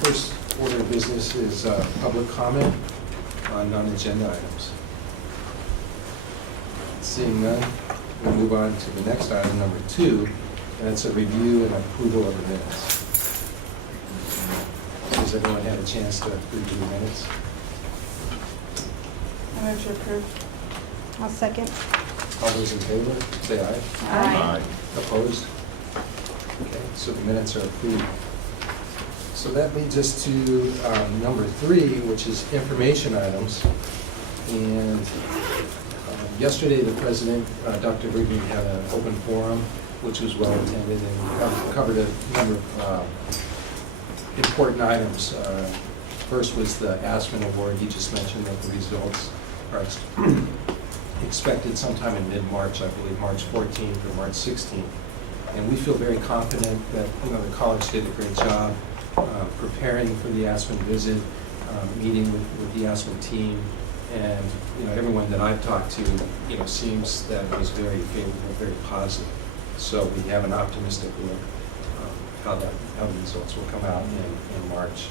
First order of business is public comment on non-agenda items. Seeing none, we'll move on to the next item, number 2, and it's a review and approval of the minutes. Has everyone had a chance to review the minutes? I move to approve. I'll second. All those in favor, say aye. Aye. Opposed? Okay, so the minutes are approved. So that leads us to number 3, which is information items. And yesterday, the president, Dr. Brigham, had an open forum, which was well attended and covered a number of important items. First was the Aspen Award. He just mentioned that the results are expected sometime in mid-March, I believe March 14th or March 16th. And we feel very confident that the college did a great job preparing for the Aspen visit, meeting with the Aspen team, and everyone that I've talked to seems that it was very favorable, very positive. So we have an optimistic look how the results will come out in March.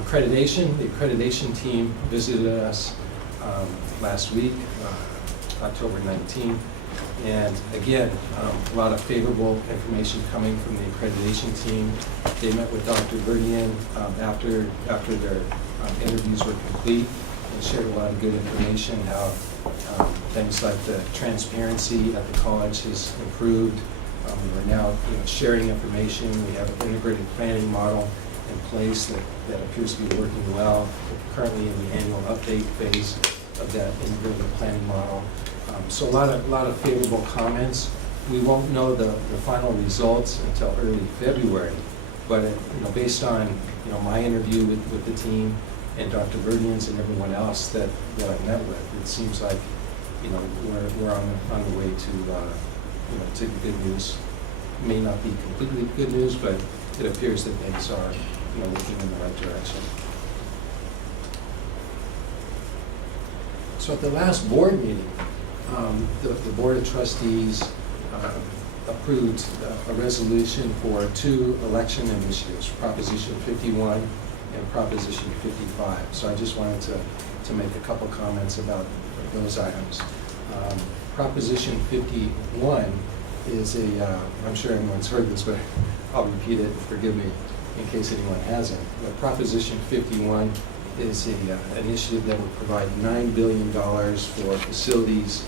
Accreditation, the accreditation team visited us last week, October 19th. And again, a lot of favorable information coming from the accreditation team. They met with Dr. Verdian after their interviews were complete and shared a lot of good information, how things like the transparency at the college has improved. We're now sharing information. We have an integrated planning model in place that appears to be working well. We're currently in the annual update phase of that integrated planning model. So a lot of favorable comments. We won't know the final results until early February, but based on my interview with the team and Dr. Verdian's and everyone else that I met with, it seems like we're on the way to good news. May not be completely good news, but it appears that things are looking in the right direction. So at the last board meeting, the Board of Trustees approved a resolution for 2 election initiatives, Proposition 51 and Proposition 55. So I just wanted to make a couple comments about those items. Proposition 51 is I'm sure everyone's heard this, but I'll repeat it, forgive me in case anyone hasn't. But Proposition 51 is an initiative that would provide $9 billion for facilities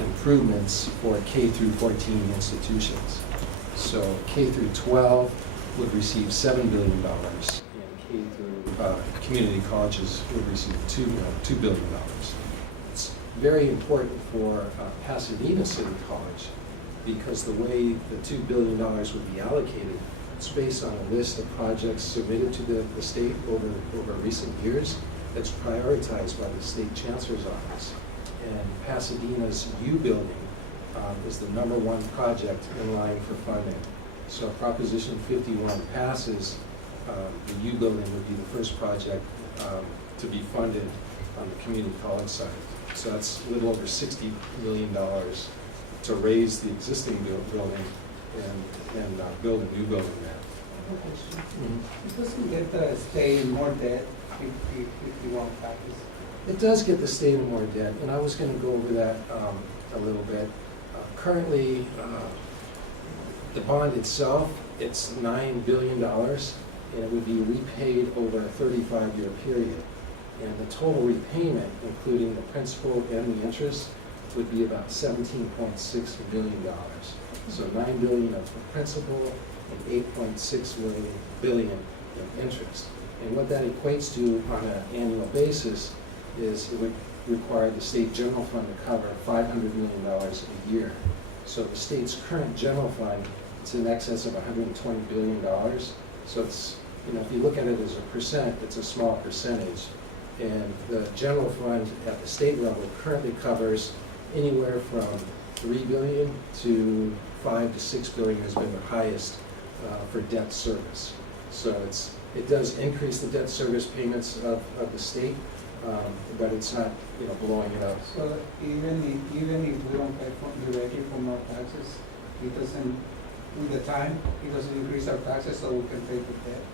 improvements for K through 14 institutions. So K through 12 would receive $7 billion, and K through community colleges would receive $2 billion. It's very important for Pasadena City College because the way the $2 billion would be allocated, it's based on a list of projects submitted to the state over recent years that's prioritized by the state chancellor's office. And Pasadena's U building is the #1 project in line for funding. So if Proposition 51 passes, the U building would be the first project to be funded on the community college side. So that's a little over $60 million to raise the existing building and build a new building there. It doesn't get the state in more debt if you want practice. It does get the state in more debt, and I was going to go over that a little bit. Currently, the bond itself, it's $9 billion, and it would be repaid over a 35-year period. And the total repayment, including the principal and the interest, would be about $17.6 billion. So $9 billion of principal and $8.6 billion in interest. And what that equates to on an annual basis is it would require the state general fund to cover $500 million a year. So the state's current general fund, it's in excess of $120 billion. So it's, if you look at it as a percent, it's a small percentage. And the general fund at the state level currently covers anywhere from $3 billion to $5 to $6 billion has been the highest for debt service. So it does increase the debt service payments of the state, but it's not blowing it up. So even if we don't pay directly from our taxes, it doesn't, with the time, it doesn't increase our taxes so we can pay the debt.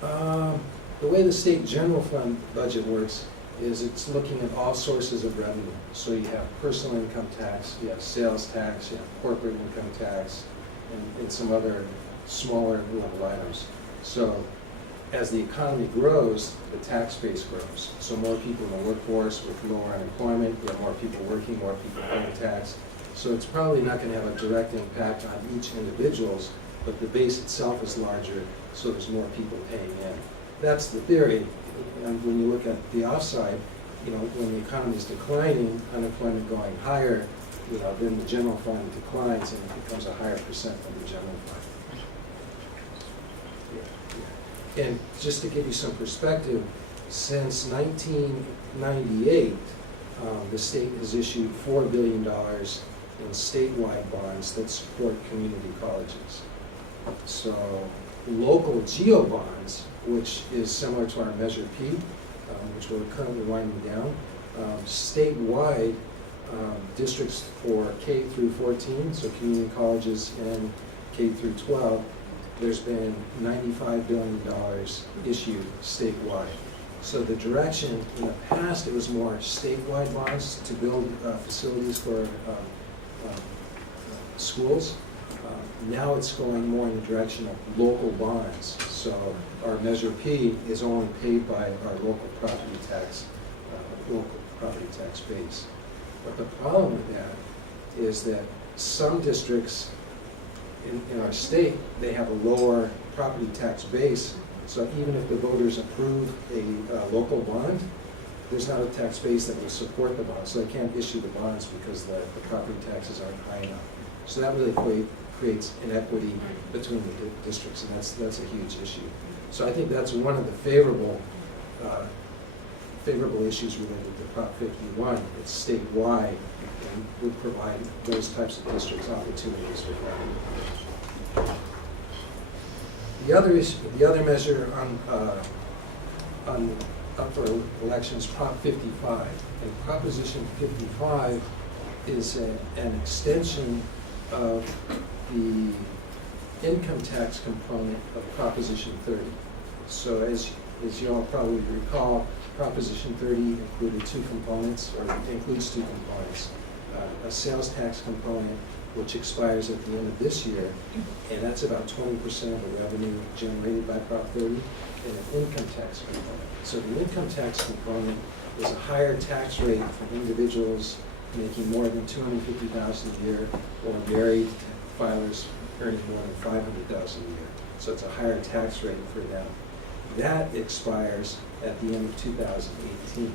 The way the state general fund budget works is it's looking at all sources of revenue. So you have personal income tax, you have sales tax, you have corporate income tax, and some other smaller level items. So as the economy grows, the tax base grows. So more people in the workforce with lower unemployment, you have more people working, more people paying tax. So it's probably not going to have a direct impact on each individual's, but the base itself is larger, so there's more people paying in. That's the theory. And when you look at the offside, when the economy is declining, unemployment going higher, then the general fund declines and it becomes a higher percent of the general fund. And just to give you some perspective, since 1998, the state has issued $4 billion in statewide bonds that support community colleges. So local geo bonds, which is similar to our Measure P, which we're currently winding down, statewide districts for K through 14, so community colleges and K through 12, there's been $95 billion issued statewide. So the direction, in the past, it was more statewide bonds to build facilities for schools. Now it's going more in the direction of local bonds. So our Measure P is only paid by our local property tax base. But the problem with that is that some districts in our state, they have a lower property tax base. So even if the voters approve a local bond, there's not a tax base that will support the bond. So they can't issue the bonds because the property taxes aren't high enough. So that really creates inequity between the districts, and that's a huge issue. So I think that's one of the favorable issues related to Prop 51. It's statewide and would provide those types of districts opportunities for that. The other measure up for election is Prop 55, and Proposition 55 is an extension of the income tax component of Proposition 30. So as you all probably recall, Proposition 30 included two components, or includes two components. A sales tax component, which expires at the end of this year, and that's about 20% of the revenue generated by Prop 30, and an income tax component. So the income tax component is a higher tax rate for individuals making more than $250,000 a year, or married filers earning more than $500,000 a year. So it's a higher tax rate for them. That expires at the end of 2018.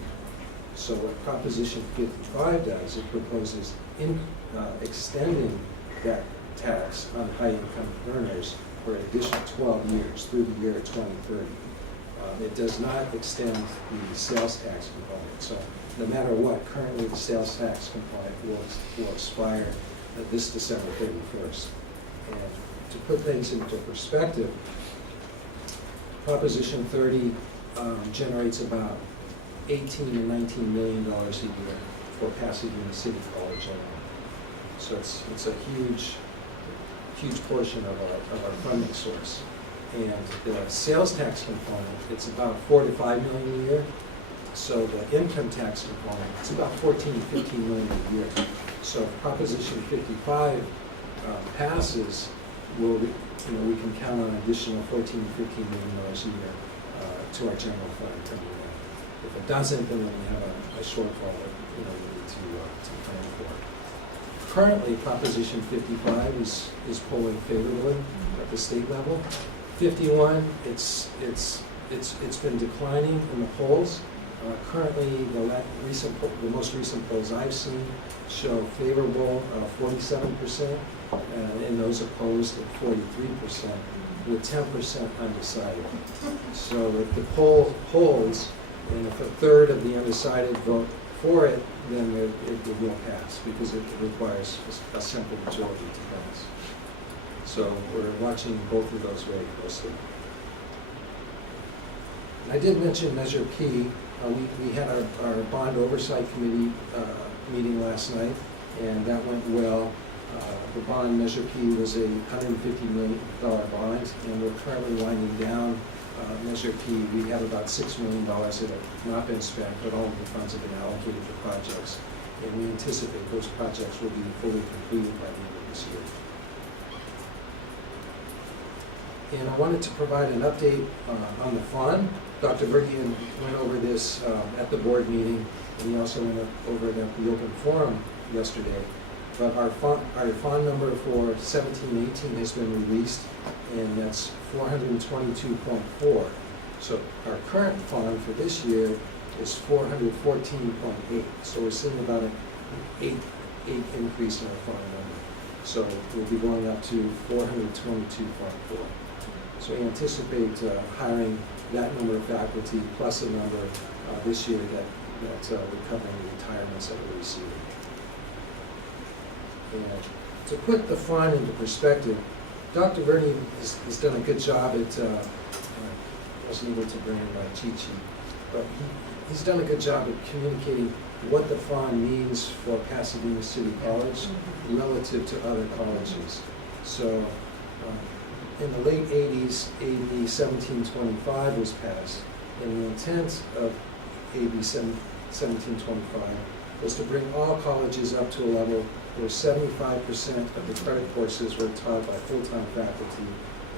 So what Proposition 55 does, it proposes extending that tax on high-income earners for an additional 12 years through the year 2030. It does not extend the sales tax component. So no matter what, currently the sales tax component will expire this December 31st. And to put things into perspective, Proposition 30 generates about $18 to $19 million a year for Pasadena City College alone. So it's a huge portion of our funding source. And the sales tax component, it's about $4 to $5 million a year. So the income tax component, it's about $14 to $15 million a year. So if Proposition 55 passes, we can count on an additional $14 to $15 million a year to our general fund coming in. If it doesn't, then we have a shortfall that we need to plan for. Currently, Proposition 55 is polling favorably at the state level. 51, it's been declining in the polls. Currently, the most recent polls I've seen show favorable 47%, and those opposed at 43%, with 10% undecided. So if the poll holds, and if a third of the undecided vote for it, then it will pass, because it requires a simple majority to pass. So we're watching both of those very closely. I did mention Measure P. We had our bond oversight committee meeting last night, and that went well. The bond Measure P was a $150 million bond, and we're currently winding down Measure P, we have about $6 million that have not been spent, but all of the funds have been allocated for projects. And we anticipate those projects will be fully completed by the end of this year. And I wanted to provide an update on the fund. Dr. Verdian went over this at the board meeting, and he also went over it at the open forum yesterday. But our fund number for 17-18 has been released, and that's 422.4. So our current fund for this year is 414.8. So we're seeing about an eight increase in our fund number. So we'll be going up to 422.4. So we anticipate hiring that number of faculty plus a number this year that we're covering the retirements that we're receiving. And to put the fund into perspective, Dr. Verdi has done a good job at, I wasn't able to bring in my cheat sheet, but he's done a good job at communicating what the fund means for Pasadena City College relative to other colleges. So in the late 80s, AB 1725 was passed, and the intent of AB 1725 was to bring all colleges up to a level where 75% of the credit courses were taught by full-time faculty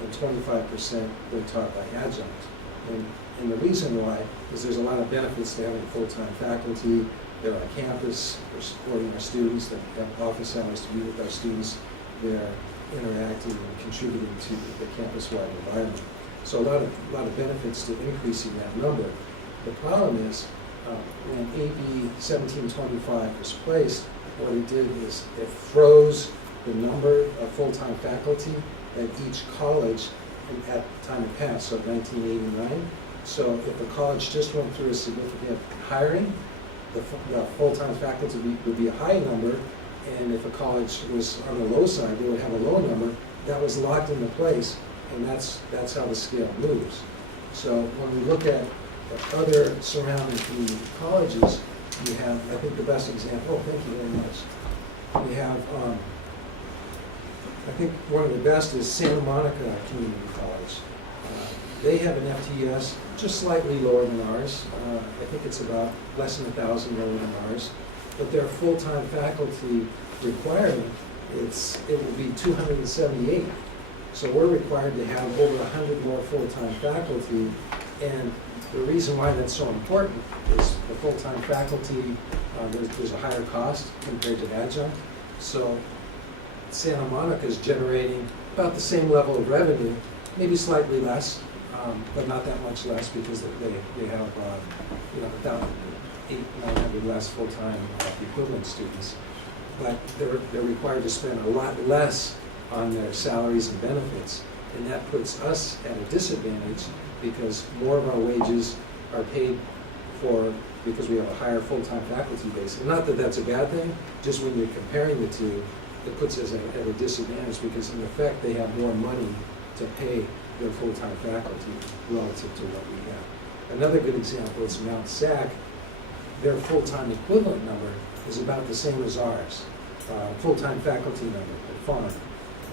and 25% were taught by adjunct. And the reason why is there's a lot of benefits to having full-time faculty. They're on campus, they're supporting our students, they have office hours to meet with our students, they're interacting and contributing to the campus-wide environment. So a lot of benefits to increasing that number. The problem is when AB 1725 was placed, what it did is it froze the number of full-time faculty at each college at the time it passed, so 1989. So if a college just went through a significant hiring, the full-time faculty would be a high number, and if a college was on the low side, they would have a low number. That was locked into place, and that's how the scale moves. So when we look at other surrounding community colleges, you have, I think the best example, thank you very much. We have, I think one of the best is Santa Monica Community College. They have an FTES just slightly lower than ours. I think it's about less than 1,000 lower than ours. But their full-time faculty requirement, it will be 278. So we're required to have over 100 more full-time faculty. And the reason why that's so important is the full-time faculty, there's a higher cost compared to adjunct. So Santa Monica is generating about the same level of revenue, maybe slightly less, but not that much less because they have about 800-900 less full-time equivalent students. But they're required to spend a lot less on their salaries and benefits, and that puts us at a disadvantage because more of our wages are paid for because we have a higher full-time faculty base. And not that that's a bad thing, just when you're comparing the two, it puts us at a disadvantage because in effect they have more money to pay their full-time faculty relative to what we have. Another good example is Mount SAC. Their full-time equivalent number is about the same as ours. Full-time faculty number at FARM,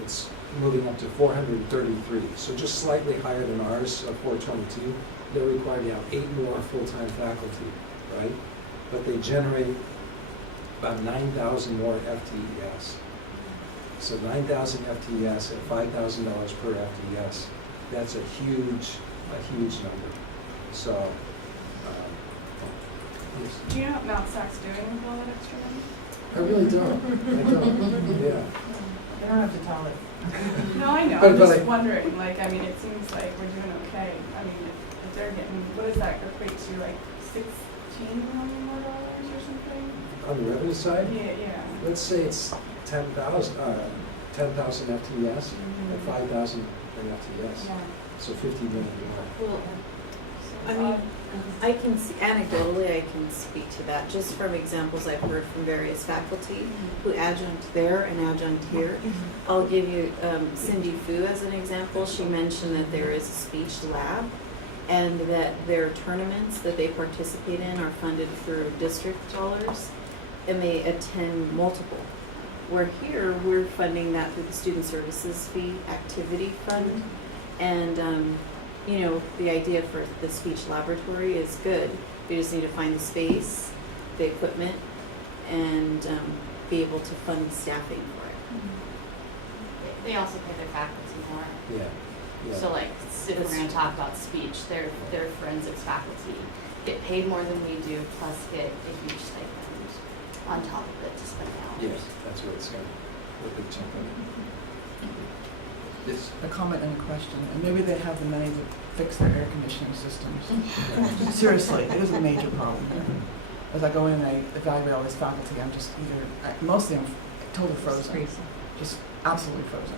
it's moving up to 433, so just slightly higher than ours of 422. They're required to have 8 more full-time faculty, right? But they generate about 9,000 more FTES. So 9,000 FTES at $5,000 per FTES, that's a huge number. So, yes. Do you know what Mount SAC's doing with all that extra money? I really don't. I don't. Yeah. You don't have to tell it. No, I know. But I'm just I- wondering. Like, I mean, it seems like we're doing okay. I mean, if they're getting, what does that equate to? Like $16 million more or something? On the revenue side, Yeah. let's say it's 10,000 FTES and 5,000 in FTES. Yeah. So 50 million more. Well, I mean, I can, anecdotally, I can speak to that, just from examples I've heard from various faculty who adjunct there and adjunct here. I'll give you Cindy Fu as an example. She mentioned that there is a speech lab and that their tournaments that they participate in are funded through district dollars, and they attend multiple. Where here, we're funding that through the Student Services Fee Activity Fund, and you know, the idea for the speech laboratory is good. We just need to find the space, the equipment, and be able to fund staffing for it. They also pay their faculty more. Yeah, yeah. So like, if we're gonna talk about speech, their forensics faculty get paid more than we do, plus get a huge stipend on top of it to spend Yes, hours. that's what it's going to, a big chunk of it. Yes. A comment and a question, and maybe they have the money to fix their air conditioning systems. Seriously, it is a major problem. As I go in and I evaluate all this faculty, I'm just mostly I'm totally frozen, just absolutely frozen.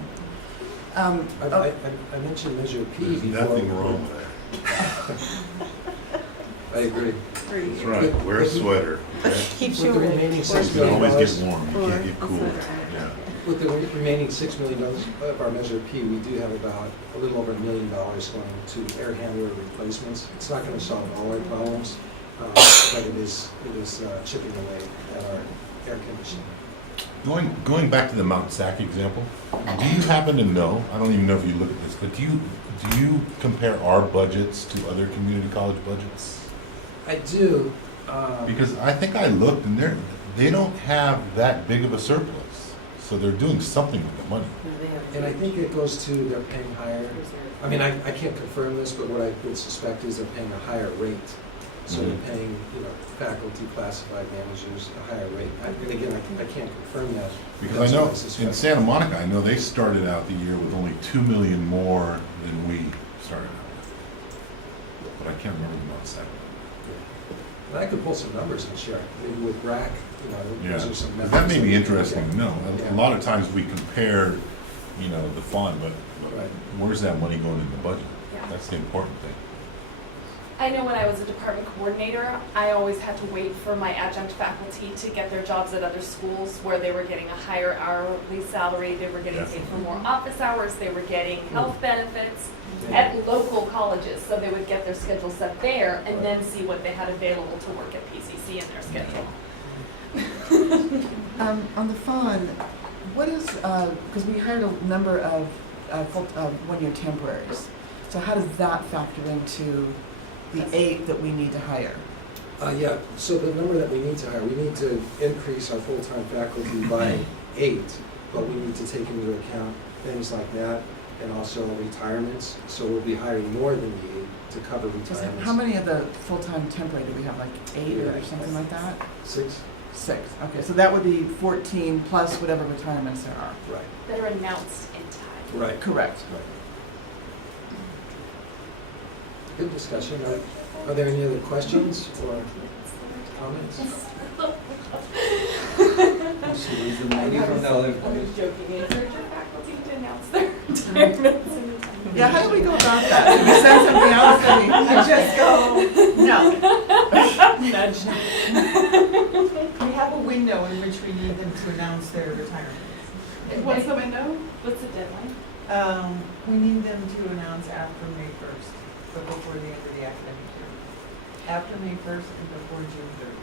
I mentioned Measure P There's before. nothing wrong with that. I agree. That's right, wear a sweater. Okay? Keeps With the remaining $6 You can always million, get warm, you can't get cool. Yeah. with the remaining $6 million of our Measure P, we do have about a little over $1 million going to air handler replacements. It's not going to solve all our problems, but it is chipping away at our air conditioning. Going back to the Mount SAC example, do you happen to know, I don't even know if you look at this, but do you compare our budgets to other community college budgets? I do. Because I think I looked and they don't have that big of a surplus, so they're doing something with the money. You know, they have And I think it goes to they're paying higher. reserve. I mean, I can't confirm this, but what I would suspect is they're paying a higher rate. So they're Mhm. paying, faculty, classified managers a higher rate. And again, I can't confirm that. Because That's I know what suspect. in Santa Monica, I know they started out the year with only $2 million more than we started out with. But I can't remember the Mount SAC. And I could pull some numbers and share, maybe with BRAC, Yeah, those are some 'cause numbers. that may be we can interesting look to at. know. Yeah. A lot of times we compare, the fund, but Right. where's that money going in the budget? Yeah. That's the important thing. I know when I was a department coordinator, I always had to wait for my adjunct faculty to get their jobs at other schools where they were getting a higher hourly salary, they were getting paid for more office hours, they were getting health benefits at local colleges, so they would get their schedule set there and then see what they had available to work at PCC in their schedule. On the fund, what is, because we hired a number of one-year temporaries, so how does that factor into the 8 that we need to hire? Yeah, so the number that we need to hire, we need to increase our full-time faculty by 8, but we need to take into account things like that and also retirements. So we'll be hiring more than the 8 to cover retirements. How many of the full-time temporary do we have, like 8 or Yeah. something like that? 6? 6, okay, so that would be 14 plus whatever retirements there are. Right. That are announced in time. Right. Correct. Good discussion. Are there any other questions or comments? Maybe from the other I'm place. just joking, encourage your faculty to announce their retirements in time. Yeah, how do we go about that? Do we send something out saying, just go, no? Nudge. We have a window in which we need them to announce their retirement. What's the window? What's the deadline? We need them to announce after May 1st, but before the end of the academic year. After May 1st and before June 3rd.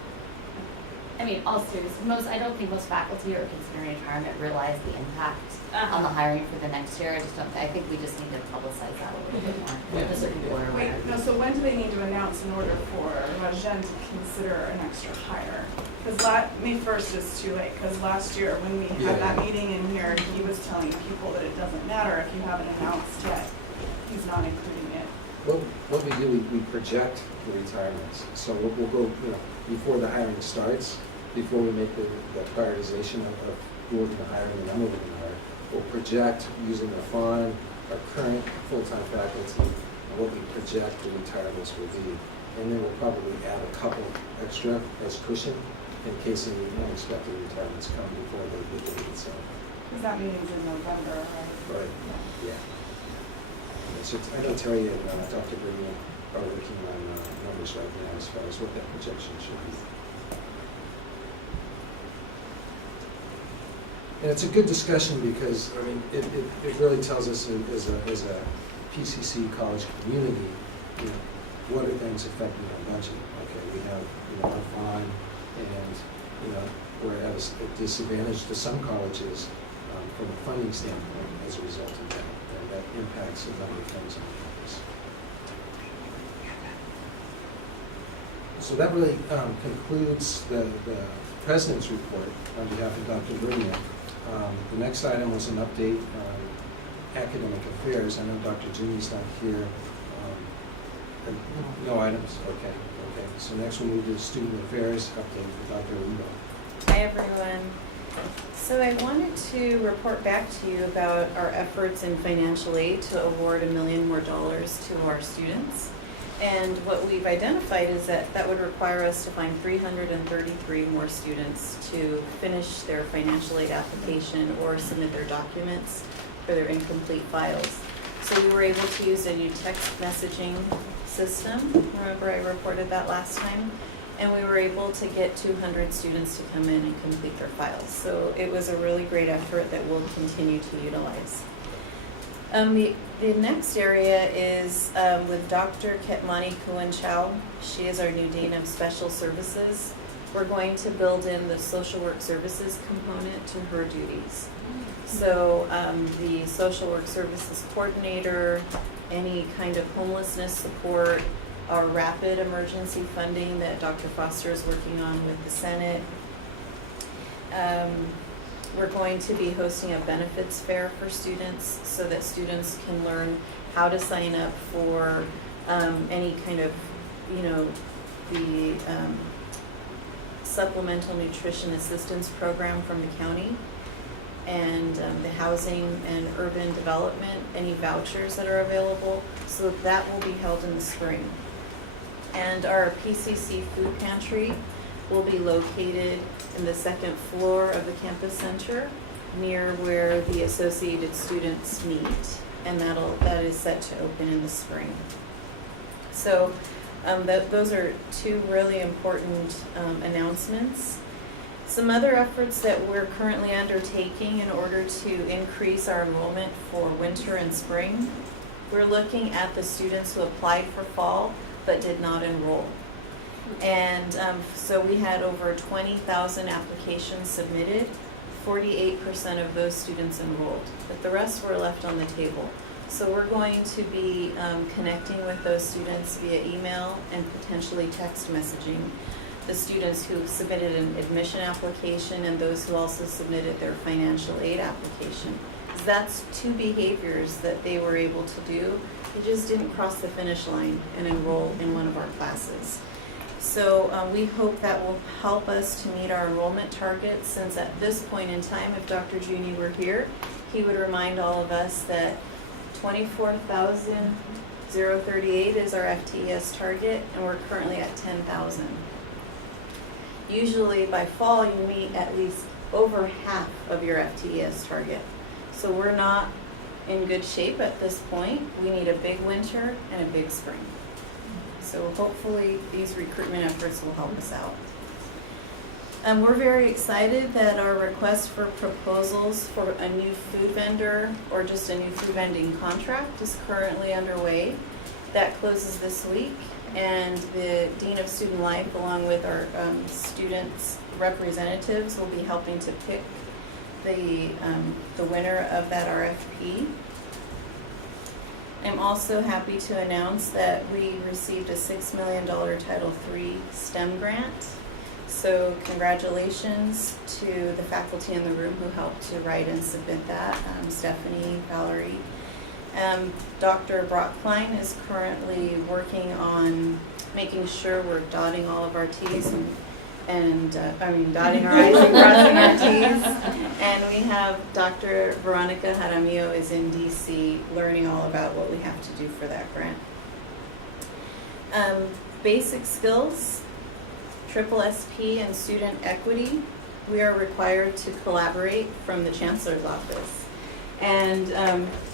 I mean, all serious, I don't think most faculty who are considering retirement realize the impact on the hiring for the next year. I think we just need to publicize that a little bit more, just so people are aware. Wait, no, so when do they need to announce in order for Rajan to consider an extra hire? Because May 1st is too late, because last year when we had that meeting in here, he was telling people that it doesn't matter if you haven't announced yet. He's not including it. What we do, we project the retirements. So we'll go, before the hiring starts, before we make the prioritization of who we're going to hire and the number we're going to hire, we'll project using the fund, our current full-time faculty, and what we project the retirements will be. And then we'll probably add a couple extra as cushion in case any unexpected retirements come before the meeting. So, Because that meeting's in November, right? right, yeah. So I know Terry and Dr. Green are working on numbers right now as far as what that projection should be. And it's a good discussion because, it really tells us as a PCC college community, what are things affecting our budget? Okay, we have, our fund and, we're at a disadvantage to some colleges from a funding standpoint as a result of that. And that impacts a number of things on campus. So that really concludes the president's report on behalf of Dr. Bernier. The next item was an update on academic affairs. I know Dr. Ginny's not here. No items? Okay. So next we'll move to student affairs update with Dr. Udo. Hi, everyone. So I wanted to report back to you about our efforts in financial aid to award $1 million more to our students. And what we've identified is that would require us to find 333 more students to finish their financial aid application or submit their documents for their incomplete files. So we were able to use a new text messaging system. Remember I reported that last time? And we were able to get 200 students to come in and complete their files. So it was a really great effort that we'll continue to utilize. The next area is with Dr. Ketmani Kuan-Chow. She is our new Dean of Special Services. We're going to build in the social work services component to her duties. So the social work services coordinator, any kind of homelessness support, our rapid emergency funding that Dr. Foster is working on with the Senate. We're going to be hosting a benefits fair for students so that students can learn how to sign up for any kind of, the supplemental nutrition assistance program from the county, and the housing and urban development, any vouchers that are available. So that will be held in the spring. And our PCC food pantry will be located in the second floor of the campus center near where the associated students meet, and that is set to open in the spring. So those are two really important announcements. Some other efforts that we're currently undertaking in order to increase our enrollment for winter and spring. We're looking at the students who applied for fall but did not enroll. And so we had over 20,000 applications submitted. 48% of those students enrolled, but the rest were left on the table. So we're going to be connecting with those students via email and potentially text messaging. The students who submitted an admission application and those who also submitted their financial aid application. That's two behaviors that they were able to do. They just didn't cross the finish line and enroll in one of our classes. So we hope that will help us to meet our enrollment targets, since at this point in time, if Dr. Juni were here, he would remind all of us that 24,038 is our FTES target, and we're currently at 10,000. Usually by fall, you meet at least over half of your FTES target. So we're not in good shape at this point. We need a big winter and a big spring. So hopefully these recruitment efforts will help us out. We're very excited that our request for proposals for a new food vendor or just a new food vending contract is currently underway. That closes this week, and the Dean of Student Life, along with our students' representatives, will be helping to pick the winner of that RFP. I'm also happy to announce that we received a $6 million Title III STEM grant. So congratulations to the faculty in the room who helped to write and submit that, Stephanie, Valerie. Dr. Brock Klein is currently working on making sure we're dotting all of our T's dotting our I's and crossing our T's. And we have Dr. Veronica Jaramillo is in DC learning all about what we have to do for that grant. Basic skills, Triple SP and student equity, we are required to collaborate from the Chancellor's office. And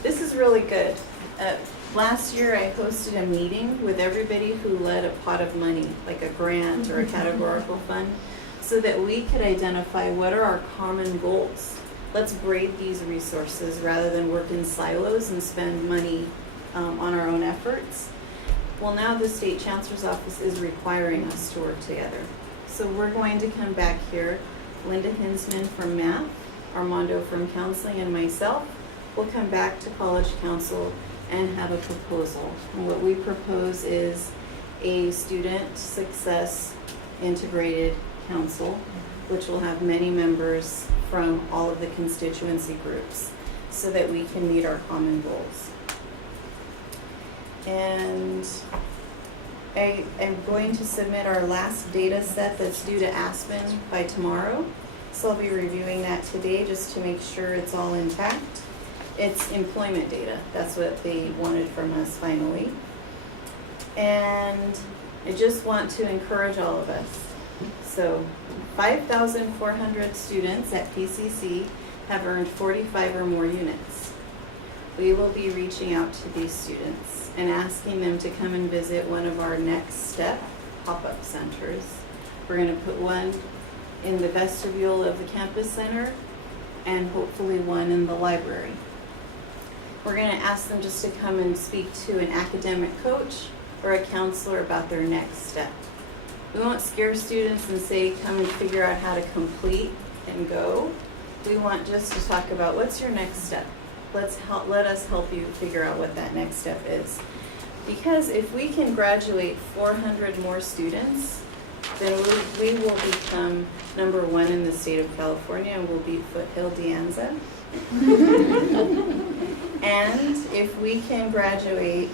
this is really good. Last year I hosted a meeting with everybody who led a pot of money, like a grant or a categorical fund, so that we could identify what are our common goals. Let's braid these resources rather than work in silos and spend money on our own efforts. Well, now the State Chancellor's Office is requiring us to work together. So we're going to come back here, Linda Hinsman from Math, Armando from Counseling, and myself will come back to College Council and have a proposal. And what we propose is a student success integrated council, which will have many members from all of the constituency groups so that we can meet our common goals. And I am going to submit our last data set that's due to Aspen by tomorrow. So I'll be reviewing that today just to make sure it's all intact. It's employment data. That's what they wanted from us finally. And I just want to encourage all of us. So 5,400 students at PCC have earned 45 or more units. We will be reaching out to these students and asking them to come and visit one of our Next Step pop-up centers. We're going to put one in the vestibule of the campus center and hopefully one in the library. We're going to ask them just to come and speak to an academic coach or a counselor about their next step. We won't scare students and say, come and figure out how to complete and go. We want just to talk about what's your next step. Let us help you figure out what that next step is. Because if we can graduate 400 more students, then we will become #1 in the state of California and we'll beat Foothill De Anza. And if we can graduate,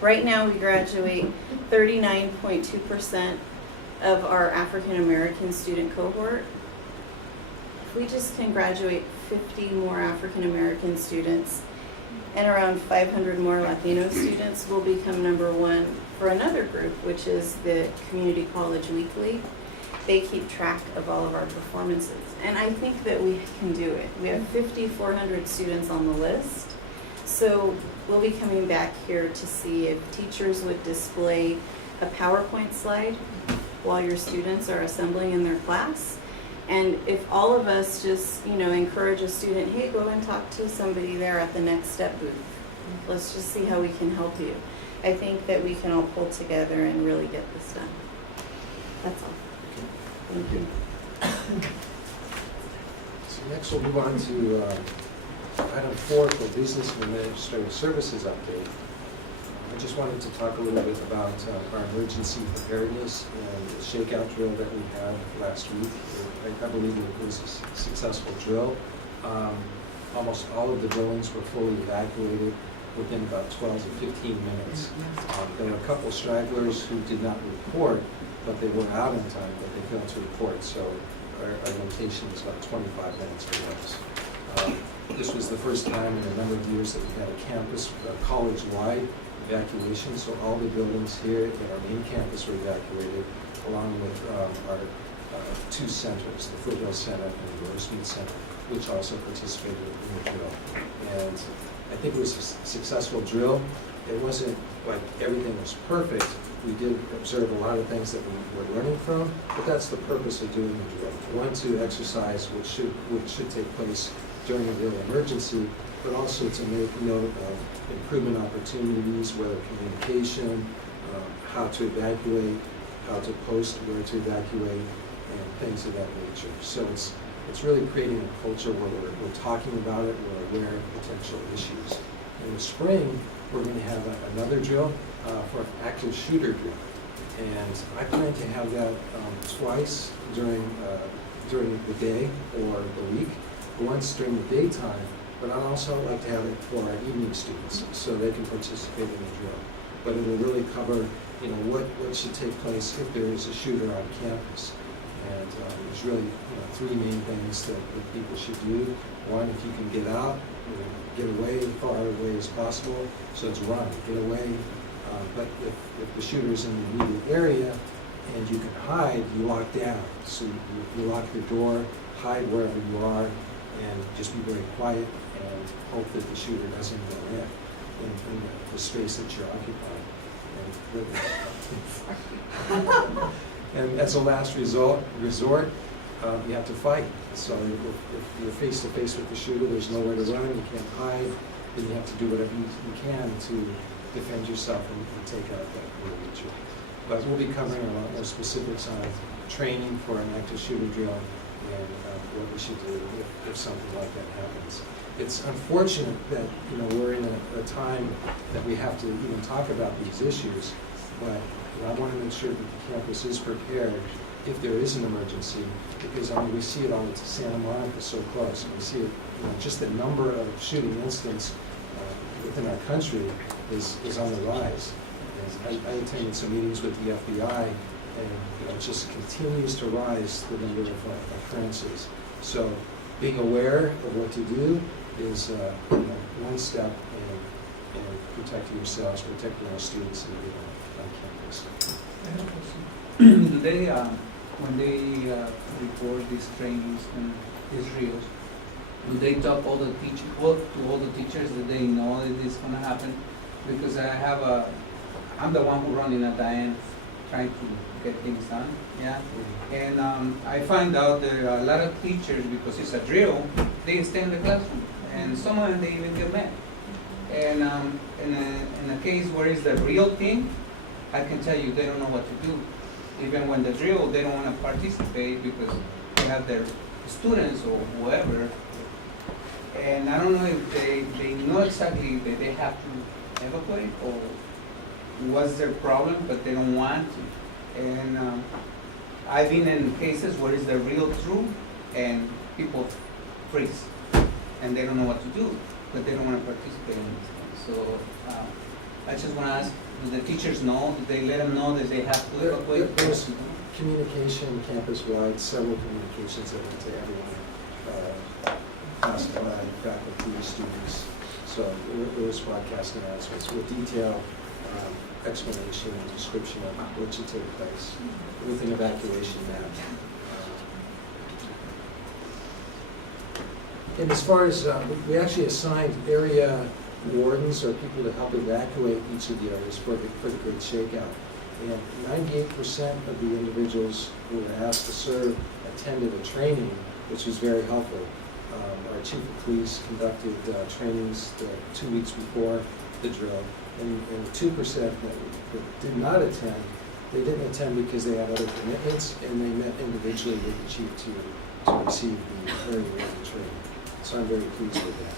right now we graduate 39.2% of our African American student cohort. If we just can graduate 50 more African American students and around 500 more Latino students, we'll become #1 for another group, which is the Community College Weekly. They keep track of all of our performances. And I think that we can do it. We have 5,400 students on the list. So we'll be coming back here to see if teachers would display a PowerPoint slide while your students are assembling in their class. And if all of us just, encourage a student, hey, go and talk to somebody there at the Next Step booth. Let's just see how we can help you. I think that we can all pull together and really get this done. That's all. Thank you. So next we'll move on to item 4 for Business and Administrative Services update. I just wanted to talk a little bit about our emergency preparedness and the shakeout drill that we had last week. I believe it was a successful drill. Almost all of the buildings were fully evacuated within about 12 to 15 minutes. There were a couple stragglers who did not report, but they were out in time, but they failed to report. So our notation was about 25 minutes for those. This was the first time in a number of years that we had a campus, college-wide evacuation. So all the buildings here at our main campus were evacuated, along with our 2 centers, the Foothill Center and the Grossmead Center, which also participated in the drill. And I think it was a successful drill. It wasn't like everything was perfect. We did observe a lot of things that we were learning from, but that's the purpose of doing the drill. One, to exercise what should take place during a real emergency, but also to make note of improvement opportunities, whether communication, how to evacuate, how to post where to evacuate, and things of that nature. So it's really creating a culture where we're talking about it, we're aware of potential issues. In the spring, we're going to have another drill for an active shooter drill. And I plan to have that twice during the day or the week, once during the daytime, but I'd also like to have it for our evening students so they can participate in the drill. But it will really cover, what should take place if there is a shooter on campus. And there's really 3 main things that people should do. One, if you can get out, get away as far away as possible. So it's run, get away. But if the shooter's in the immediate area and you can hide, you lock down. So you lock your door, hide wherever you are, and just be very quiet and hope that the shooter doesn't go in the space that you're occupying. And as a last resort, you have to fight. So if you're face to face with the shooter, there's nowhere to run, you can't hide, then you have to do whatever you can to defend yourself and take out that individual. But we'll be covering a lot more specifics on training for an active shooter drill and what we should do if something like that happens. It's unfortunate that we're in a time that we have to even talk about these issues, but And I want to make sure that the campus is prepared if there is an emergency, because I mean, we see it on Santa Monica so close, and we see it, just the number of shooting incidents within our country is on the rise. And I attended some meetings with the FBI, and it just continues to rise, the number of occurrences. So being aware of what to do is one step in protecting yourselves, protecting our students and everyone on campus. I have a question. Do they, when they report these trainings in Israel, do they talk all the to all the teachers that they know that this is gonna happen? Because I'm the one who running at the end, trying to get things done, yeah? And I find out that a lot of teachers, because it's a drill, they stay in the classroom, and some of them, they even get mad. And in a case where it's the real thing, I can tell you, they don't know what to do. Even when the drill, they don't want to participate because they have their students or whoever. And I don't know if they know exactly that they have to evacuate or what's their problem, but they don't want to. And I've been in cases where it's the real truth and people freeze and they don't know what to do, but they don't want to participate in this thing. So I just want to ask, do the teachers know? Do they let them know that they have to evacuate? There's communication campus-wide, several communications that went to everyone, classified, faculty, students. So it was broadcast announcements with detailed explanation and description of what should take place with an evacuation map. And as far as, we actually assigned area wardens or people to help evacuate each of the areas for the great shakeout. And 98% of the individuals who were asked to serve attended a training, which was very helpful. Our chief of police conducted trainings 2 weeks before the drill, and 2% that did not attend, they didn't attend because they had other commitments, and they met individually with the chief to receive the area warden training. So I'm very pleased with that.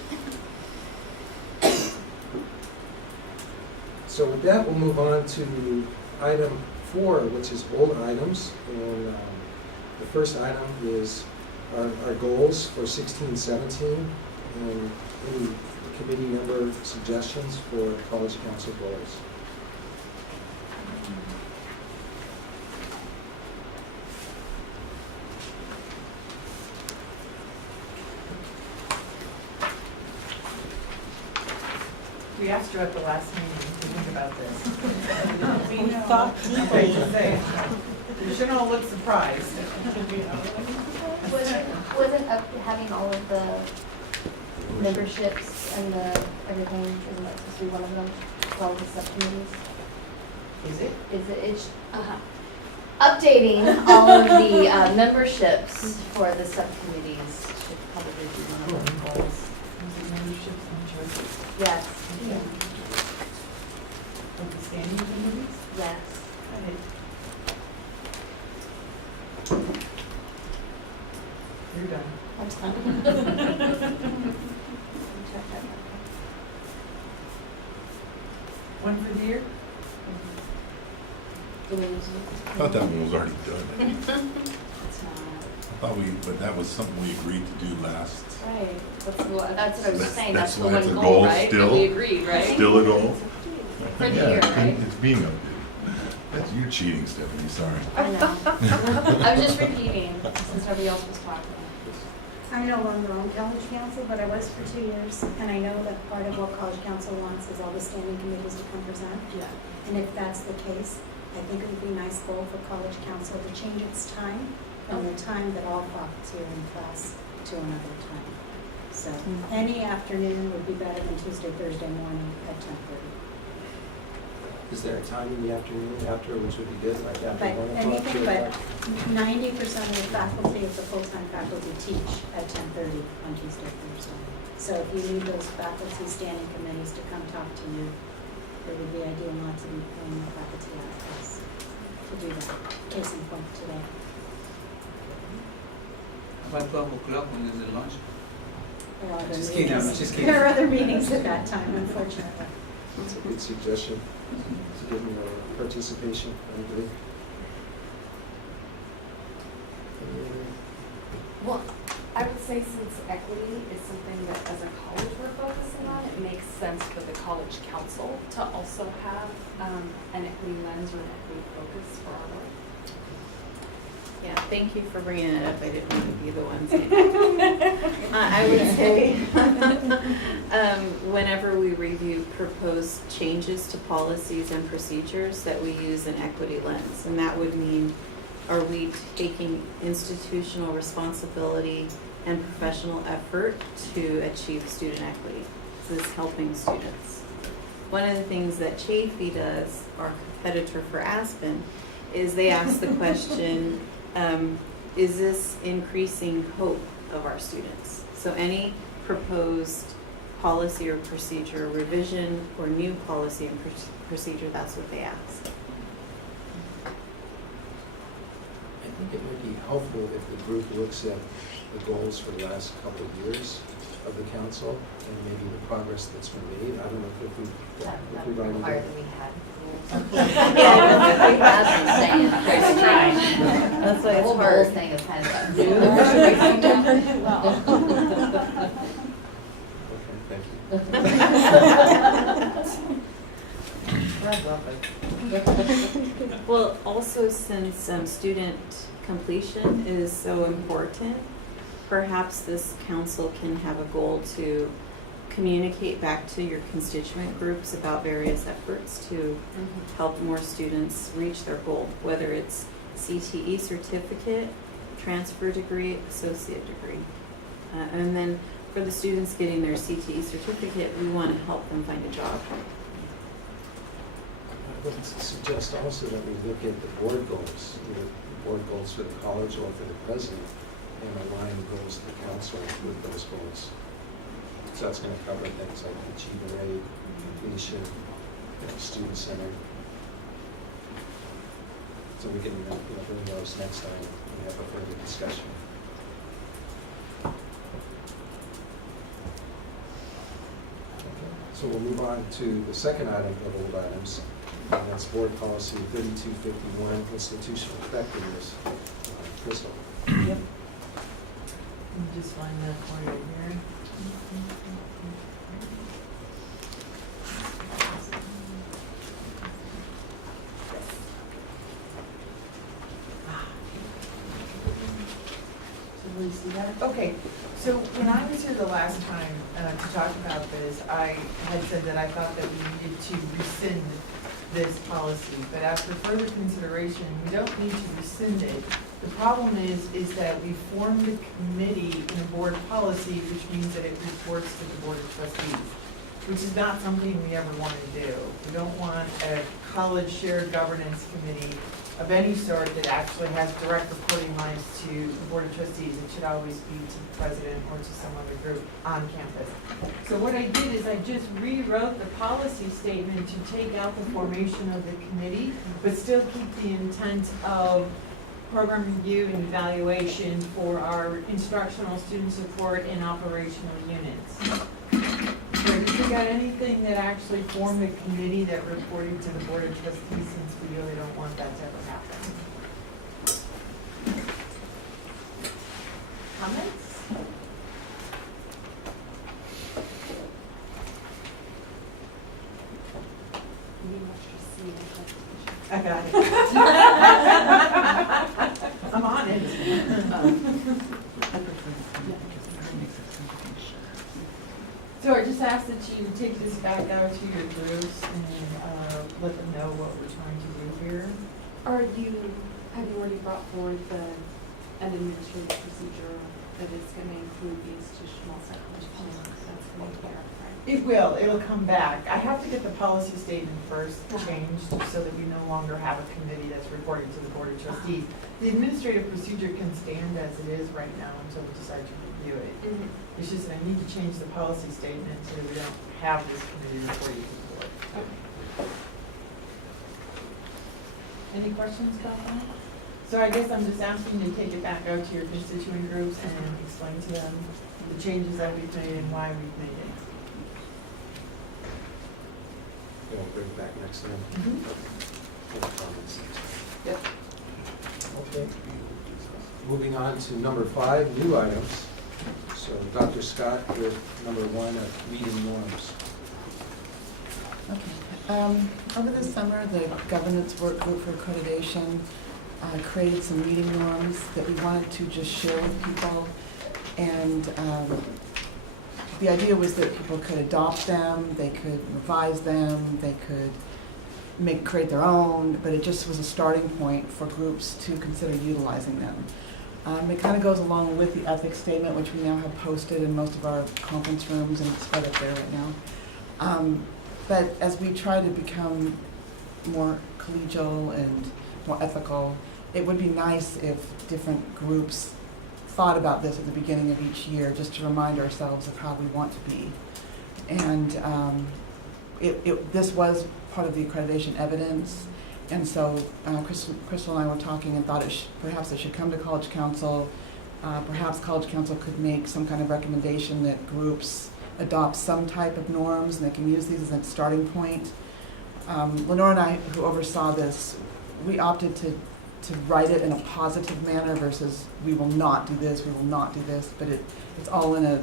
So with that, we'll move on to item 4, which is old items. And the first item is our goals for 16-17 and any committee member suggestions for college council goals. We asked you at the last meeting to think about this. We thought Okay, just say, you shouldn't all look surprised. Wasn't having all of the memberships and the everything, isn't that supposed to be one of them, for all the subcommittees? Is it? It's updating all of the memberships for the subcommittees should probably be one of the goals. Was it memberships and choices Yes, of the standing committees? yes. You're done. That's fine. One for the year? I thought that one was already done. It's not. I thought but that was something we agreed to do last. Right, that's what I was saying, that's the why one it's a goal, right? still. That we agreed, right? Still a goal? For the Yeah, year, it's right? It's being updated. That's you cheating, Stephanie, sorry. I know. I was just repeating, since everybody else was talking. I'm no longer on college council, but I was for 2 years, and I know that part of what college council wants is all the standing committees to come present. Yeah. And if that's the case, I think it would be a nice goal for college council to change its time from the time that all faculty are in class to another time. So any afternoon would be better than Tuesday, Thursday morning at 10:30. Is there a time in the afternoon after, which would be good, like after But 1 o'clock? anything 2 but o'clock? 90% of the faculty, of the full-time faculty, teach at 10:30 on Tuesday, Thursday. So if you need those faculty standing committees to come talk to you, it would be ideal not to be pulling the faculty out of class to do that. Case in point today. About 12 o'clock when is the lunch? There are other Just kidding, I'm meetings. just kidding. There are other meetings at that time, unfortunately. That's a good suggestion to get more participation, I agree. Well, I would say since equity is something that as a college we're focusing on, it makes sense for the college council to also have an equity lens or an equity focus for our work. Yeah, thank you for bringing it up. I didn't want to be the one saying I would say, whenever we review proposed changes to policies and procedures, that we use an equity lens. And that would mean, are we taking institutional responsibility and professional effort to achieve student equity? Is this helping students? One of the things that Chafee does, our competitor for Aspen, is they ask the question, is this increasing hope of our students? So any proposed policy or procedure revision or new policy and procedure, that's what they ask. I think it would be helpful if the group looks at the goals for the last couple of years of the council and maybe the progress that's been made. I don't know if we've already Hard done. that we had. Yeah, we have Saying, That's That's why the it's whole hard. goals thing is kind of a Okay, thank you. Well, also since student completion is so important, perhaps this council can have a goal to communicate back to your constituent groups about various efforts to help more students reach their goal, whether it's CTE certificate, transfer degree, associate degree. And then for the students getting their CTE certificate, we want to help them find a job. I would suggest also that we look at the board goals, either board goals for the college or for the president, and align goals of the council with those goals. So that's going to cover things like achievement rate, completion, student centered. So we can bring those next time and have a further discussion. Okay. So we'll move on to the second item of old items, and that's board policy 3251, institutional effectiveness. Crystal. Yep. Let me just find that for you here. Okay, so when I was here the last time to talk about this, I had said that I thought that we needed to rescind this policy, but after further consideration, we don't need to rescind it. The problem is that we formed a committee in a board policy, which means that it reports to the Board of Trustees, which is not something we ever want to do. We don't want a college shared governance committee of any sort that actually has direct reporting lines to the Board of Trustees. It should always be to the president or to some other group on campus. So what I did is I just rewrote the policy statement to take out the formation of the committee, but still keep the intent of program review and evaluation for our instructional student support and operational units. So if you got anything that actually formed a committee that reported to the Board of Trustees, since we really don't want that to ever happen. Comments? I got it. I'm on it. So I just ask that you take this back out to your groups and let them know what we're trying to do here. Have you already brought forward an administrative procedure that is going to include the institutional psychology? That's going to be there, right? It will, it'll come back. I have to get the policy statement first changed so that we no longer have a committee that's reporting to the Board of Trustees. The administrative procedure can stand as it is right now until we decide to review it. It's just that I need to change the policy statement so we don't have this committee reporting to the board. Any questions about that? So I guess I'm just asking you to take it back out to your constituent groups and explain to them the changes that we've made and why we've made it. we'll bring it back next time. Any comments? Yep. Okay. Moving on to number 5, new items. So Dr. Scott with number 1, meeting norms. Okay. Over the summer, the governance work group for accreditation created some meeting norms that we wanted to just share with people. And the idea was that people could adopt them, they could revise them, they could create their own, but it just was a starting point for groups to consider utilizing them. It kind of goes along with the ethics statement, which we now have posted in most of our conference rooms, and it's right up there right now. But as we try to become more collegial and more ethical, it would be nice if different groups thought about this at the beginning of each year, just to remind ourselves of how we want to be. And this was part of the accreditation evidence, and so Crystal and I were talking and thought perhaps it should come to College Council. Perhaps College Council could make some kind of recommendation that groups adopt some type of norms, and they can use these as a starting point. Lenore and I, who oversaw this, we opted to write it in a positive manner versus we will not do this, we will not do this, but it's all in a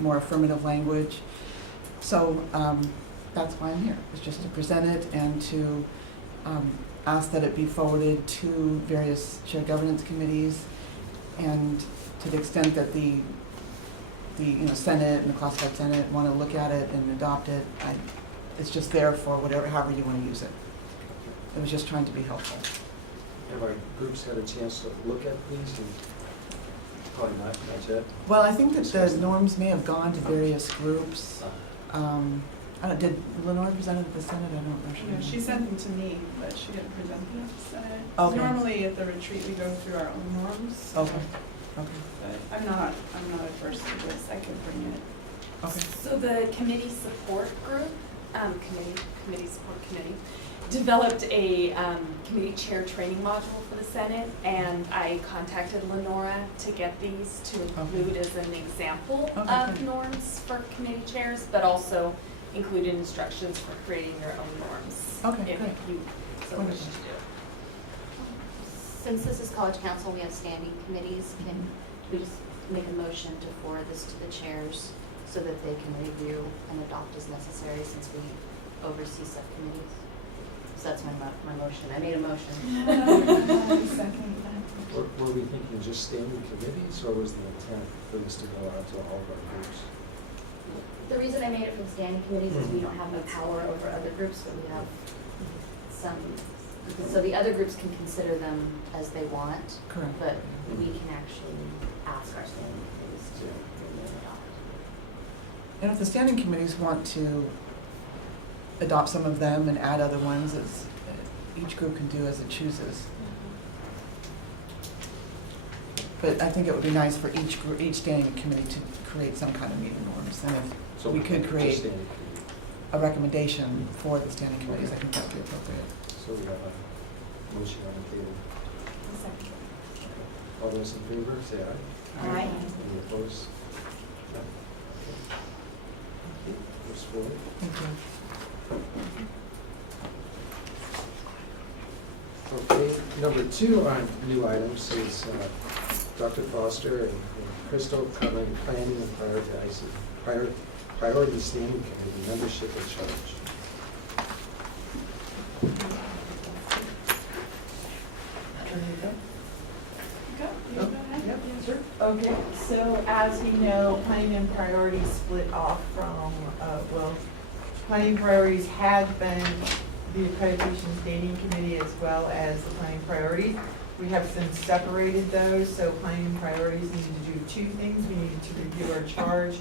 more affirmative language. So that's why I'm here, it's just to present it and to ask that it be forwarded to various shared governance committees, and to the extent that the Senate and the classified Senate want to look at it and adopt it, it's just there for however you want to use it. It was just trying to be helpful. Have our groups had a chance to look at these? And probably not yet. Well, I think that the norms may have gone to various groups. Did Lenore present it at the Senate? I don't know. Yeah, she sent them to me, but she didn't present them at the Senate. Okay. Normally at the retreat, we go through our own norms. Okay. But I'm not adverse to this, I could bring it. Okay. So the committee support group, committee support committee, developed a committee chair training module for the Senate, and I contacted Lenora to get these to include as an example of norms for committee chairs, but also included instructions for creating your own norms. Okay, if great. you so wish to do. Since this is College Council, we have standing committees. Can we just make a motion to forward this to the chairs so that they can review and adopt as necessary, since we oversee subcommittees? So that's my motion. I made a motion. Second. Were we thinking just standing committees, or was the intent for this to go out to all of our groups? The reason I made it for the standing committees is we don't have no power over other groups, but we have some. So the other groups can consider them as they want, Correct. but we can actually ask our standing committees to review and adopt. And if the standing committees want to adopt some of them and add other ones, each group can do as it chooses. But I think it would be nice for each standing committee to create some kind of meeting norms, and if we could just create standing committee. a recommendation for the standing committees, I think that would be appropriate. So we have a motion on the table. Okay. All those in favor, say aye. Aye. Any opposed? No. Okay. Moves forward. Thank you. Okay, number 2 on new items is Dr. Foster and Crystal covering planning and priority standing committee membership and charge. Okay, so as you know, planning and priorities split off from, planning priorities had been the accreditation standing committee as well as the planning priorities. We have since separated those, so planning and priorities needed to do 2 things. We needed to review our charge,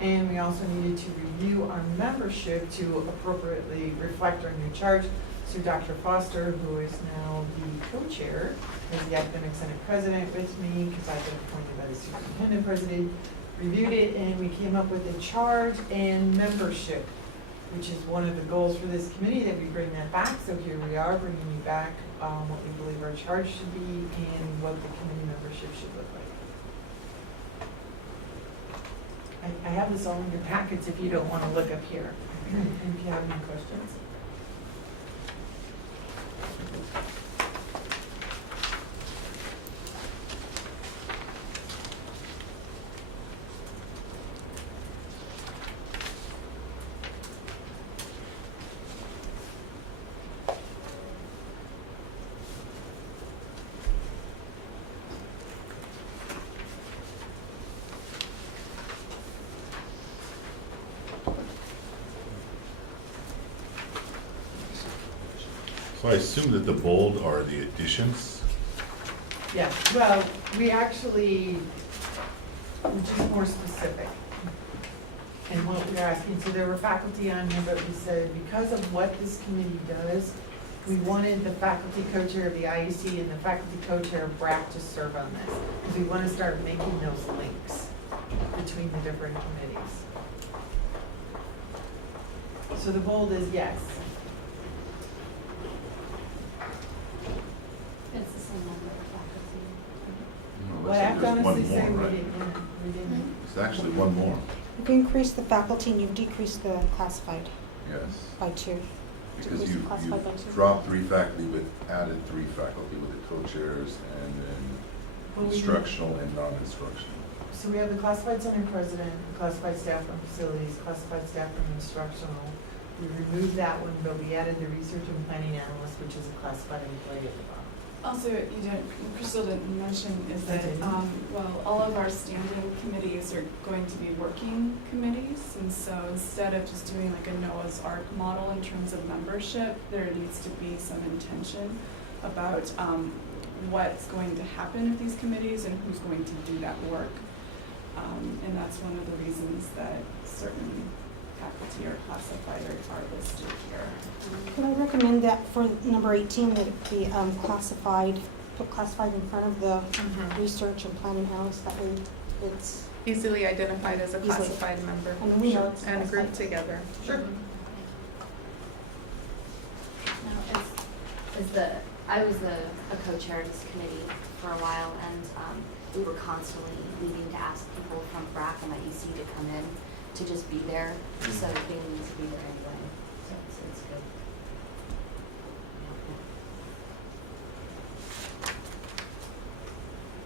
and we also needed to review our membership to appropriately reflect our new charge. So Dr. Foster, who is now the co-chair, is the academic senate president with me, because I've been appointed by the superintendent president, reviewed it, and we came up with a charge and membership, which is one of the goals for this committee, that we bring that back. So here we are, bringing you back what we believe our charge should be and what the committee membership should look like. I have this all in your packets if you don't want to look up here. And if you have any questions. So I assume that the bold are the additions? Yeah, well, we actually, we're just more specific in what we're asking. So there were faculty on here, but we said because of what this committee does, we wanted the faculty co-chair of the IEC and the faculty co-chair of BRAC to serve on this. Because we want to start making those links between the different committees. So the bold is yes. It's the same number of faculty. Well, I have to There's one honestly say more, we right? didn't. It's actually one more. You've increased the faculty and you've decreased the classified Yes, by 2. because Decreased the you classified by 2. dropped 3 faculty, but added 3 faculty with the co-chairs and Well, then we- instructional and non-instructional. So we have the classified center president, classified staff from facilities, classified staff from instructional. We removed that one, but we added the research and planning analyst, which is a classified employee at the bottom. Also, you didn't, Crystal didn't mention is that, I didn't. well, all of our standing committees are going to be working committees. And so instead of just doing like a Noah's Ark model in terms of membership, there needs to be some intention about what's going to happen at these committees and who's going to do that work. And that's one of the reasons that certain faculty are classified or are listed here. Could I recommend that for number 18 that it be classified, put classified in front of the research and planning analyst, that way it's, Easily identified as a Easily. classified member. and we know it's And grouped classified. together. Sure. Now, I was a co-chair of this committee for a while, and we were constantly needing to ask people from BRAC and IEC to come in to just be there, so they need to be there anyway, so it's good.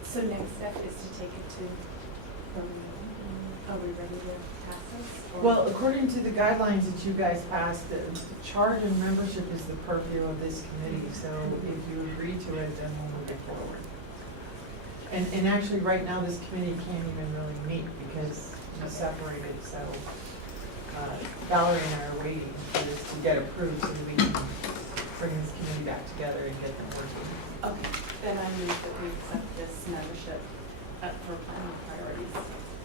So next step is to take it to, are we ready to pass this? or- Well, according to the guidelines that you guys passed, the charge and membership is the purview of this committee. So if you agree to it, then we'll move it forward. And actually, right now, this committee can't even really meet because we separated, so Valerie and I are waiting for this to get approved so we can bring this committee back together and get them working. Okay, then I move that we accept this membership for planning priorities.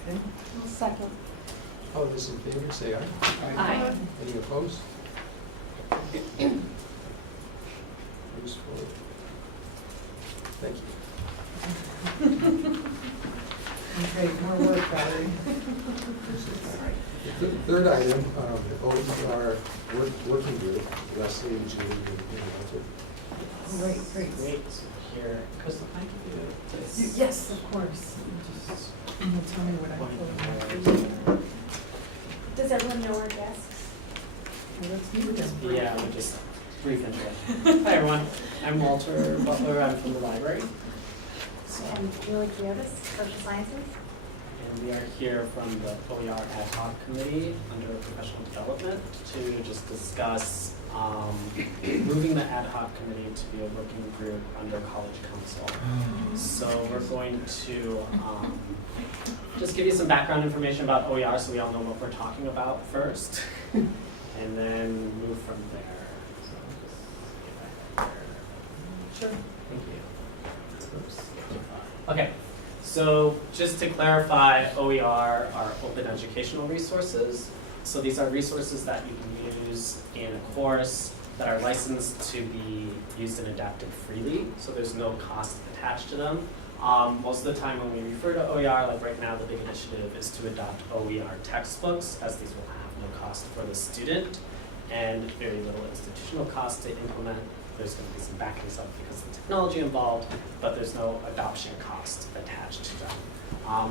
Okay? I'll second. All those in favor, say aye. Aye. Any opposed? Moves forward. Thank you. Okay, more work, Valerie. The third item, OER working group, Leslie, Julie, and Walter. Great, great. Great, so here, Crystal, can I give you this? Yes, of course. Just And you'll tell me what I one told you. more. Does everyone know our desks? Well, let's meet with them. Yeah, we'll just brief introduction. Hi, everyone. I'm Walter Butler. I'm from the library. So, And Julie Kiotis, social sciences? and we are here from the OER ad hoc committee under professional development to just discuss moving the ad hoc committee to be a working group under college council. So we're going to just give you some background information about OER so we all know what we're talking about first, and then move from there. So just get back there. Sure. Thank you. Oops. Okay, so just to clarify, OER are open educational resources. So these are resources that you can use in a course that are licensed to be used and adapted freely. So there's no cost attached to them. Most of the time when we refer to OER, like right now, the big initiative is to adopt OER textbooks, as these will have no cost for the student and very little institutional cost to implement. there's going to be some back and stuff because of the technology involved, but there's no adoption cost attached to them.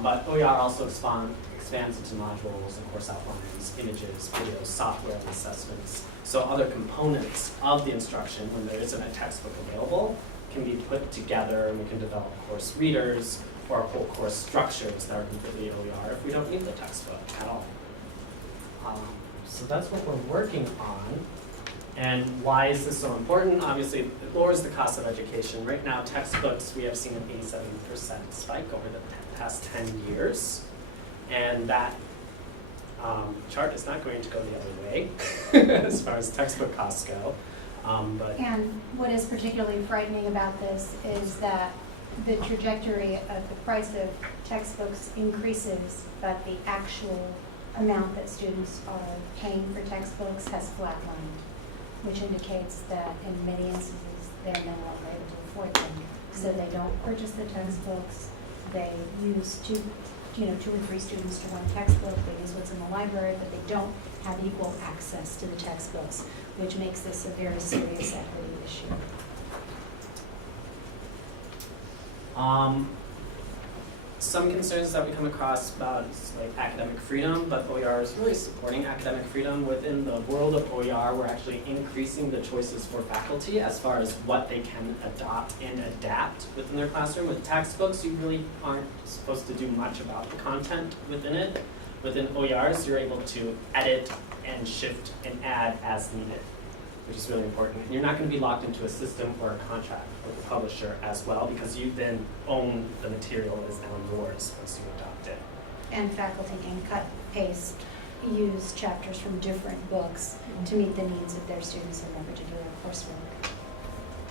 But OER also expands into modules and course outlines, images, videos, software, and assessments. So other components of the instruction, when there isn't a textbook available, can be put together, and we can develop course readers or whole course structures that are completely OER if we don't need the textbook at all. So that's what we're working on. And why is this so important? Obviously, it lowers the cost of education. Right now, textbooks, we have seen an 87% spike over the past 10 years. And that chart is not going to go the other way as far as textbook costs go. And what is particularly frightening about this is that the trajectory of the price of textbooks increases, but the actual amount that students are paying for textbooks has flatlined, which indicates that in many instances they're no longer able to afford them. So they don't purchase the textbooks. They use two or three students to one textbook. They use what's in the library, but they don't have equal access to the textbooks, which makes this a very serious equity issue. Some concerns that we come across about like academic freedom, but OER is really supporting academic freedom. Within the world of OER, we're actually increasing the choices for faculty as far as what they can adopt and adapt within their classroom. With textbooks, you really aren't supposed to do much about the content within it. Within OERs, you're able to edit and shift and add as needed, which is really important. And you're not going to be locked into a system or a contract with the publisher as well, because you then own the material is now yours once you adopt it. And faculty can cut, paste, use chapters from different books to meet the needs of their students in their particular coursework.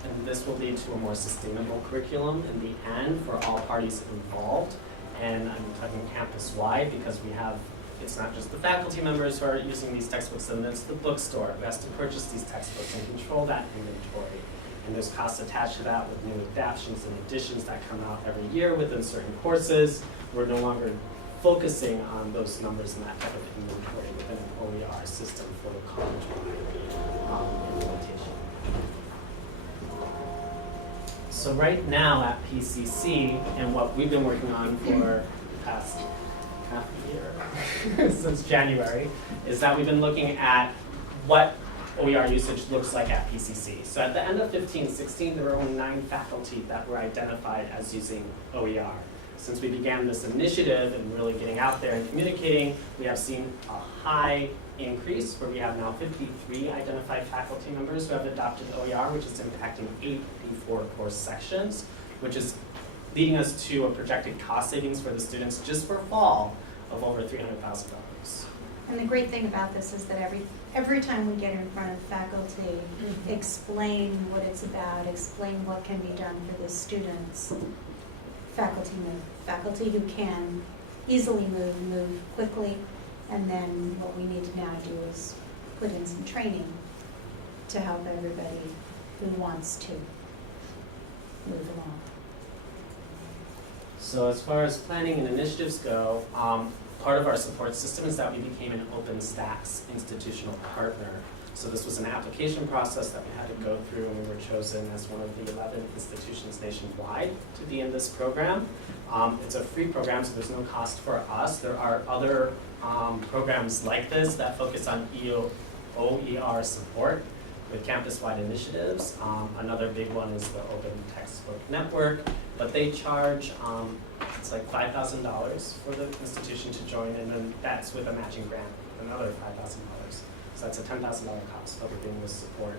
And this will lead to a more sustainable curriculum in the end for all parties involved. And I'm talking campus-wide because we have, it's not just the faculty members who are using these textbooks, and it's the bookstore who has to purchase these textbooks and control that inventory. And there's costs attached to that with new adaptions and editions that come out every year within certain courses. We're no longer focusing on those numbers and that type of inventory within an OER system for the college-wide implementation. So right now at PCC, and what we've been working on for the past half a year, since January, is that we've been looking at what OER usage looks like at PCC. So at the end of 15-16, there were only 9 faculty that were identified as using OER. Since we began this initiative and really getting out there and communicating, we have seen a high increase where we have now 53 identified faculty members who have adopted OER, which is impacting 8 P4 course sections, which is leading us to a projected cost savings for the students just for fall of over $300,000. And the great thing about this is that every time we get in front of faculty, explain what it's about, explain what can be done for the students, faculty who can easily move quickly, and then what we need to now do is put in some training to help everybody who wants to move along. So as far as planning and initiatives go, part of our support system is that we became an OpenStax institutional partner. So this was an application process that we had to go through, and we were chosen as one of the 11 institutions nationwide to be in this program. It's a free program, so there's no cost for us. There are other programs like this that focus on OER support with campus-wide initiatives. Another big one is the Open Textbook Network, but they charge it's like $5,000 for the institution to join, and then that's with a matching grant, another $5,000. So that's a $10,000 cost, but we're doing this support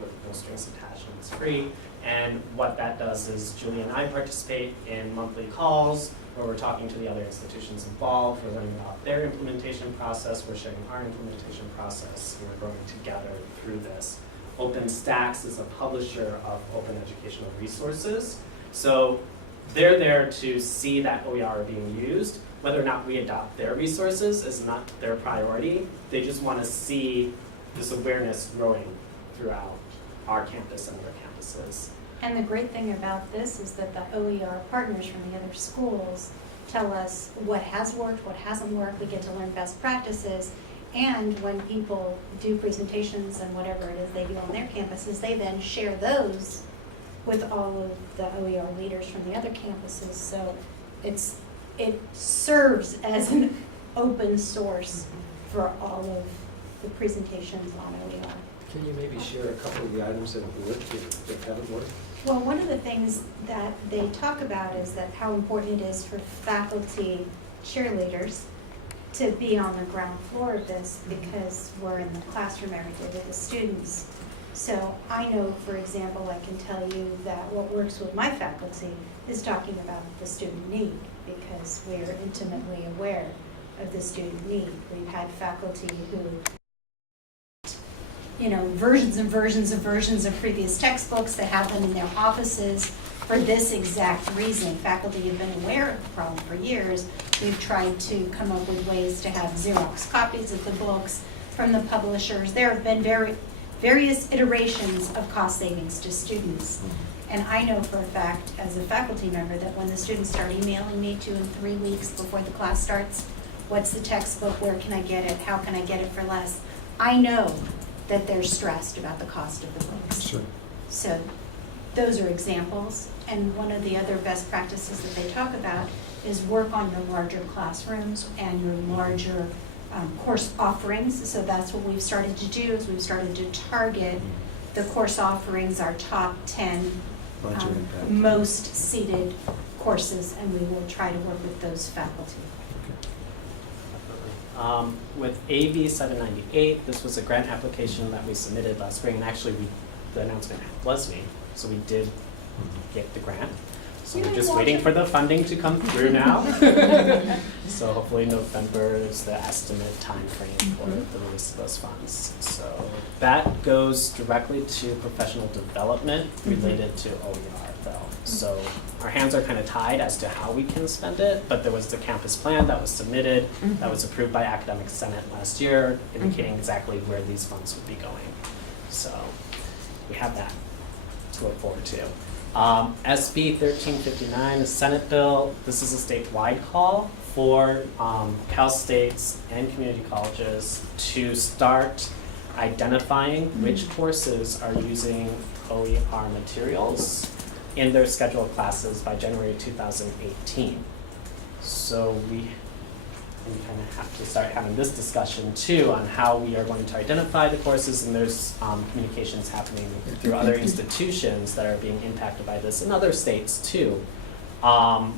with no strings attached, and it's free. And what that does is Julie and I participate in monthly calls where we're talking to the other institutions involved, we're learning about their implementation process, we're sharing our implementation process, and we're growing together through this. OpenStax is a publisher of open educational resources. So they're there to see that OER being used. Whether or not we adopt their resources is not their priority. They just want to see this awareness growing throughout our campus and other campuses. And the great thing about this is that the OER partners from the other schools tell us what has worked, what hasn't worked. We get to learn best practices, And when people do presentations and whatever it is they do on their campuses, they then share those with all of the OER leaders from the other campuses. So it serves as an open source for all of the presentations on OER. Can you maybe share a couple of the items that have worked, that haven't worked? Well, one of the things that they talk about is that how important it is for faculty cheerleaders to be on the ground floor of this, because we're in the classroom every day with the students. So I know, for example, I can tell you that what works with my faculty is talking about the student need, because we are intimately aware of the student need. We've had faculty who, versions and versions and versions of previous textbooks that have them in their offices for this exact reason. Faculty have been aware of the problem for years. We've tried to come up with ways to have Xerox copies of the books from the publishers. There have been various iterations of cost savings to students. And I know for a fact, as a faculty member, that when the students start emailing me 2 and 3 weeks before the class starts, what's the textbook, where can I get it, how can I get it for less, I know that they're stressed about the cost of the books. Sure. So those are examples. And one of the other best practices that they talk about is work on your larger classrooms and your larger course offerings. So that's what we've started to do, is we've started to target the course offerings, our top 10 most seated courses, and we will try to work with those faculty. With AB 798, this was a grant application that we submitted last spring, and actually the announcement was made, so we did get the grant. So we're just waiting for the funding to come through now. So hopefully November is the estimate time frame for the release of those funds. So that goes directly to professional development related to OER though. So our hands are kind of tied as to how we can spend it, but there was the campus plan that was submitted, that was approved by Academic Senate last year, indicating exactly where these funds would be going. So we have that to look forward to. SB 1359, a Senate bill. This is a statewide call for Cal States and community colleges to start identifying which courses are using OER materials in their scheduled classes by January 2018. So we kind of have to start having this discussion too on how we are going to identify the courses, and there's communications happening through other institutions that are being impacted by this in other states too,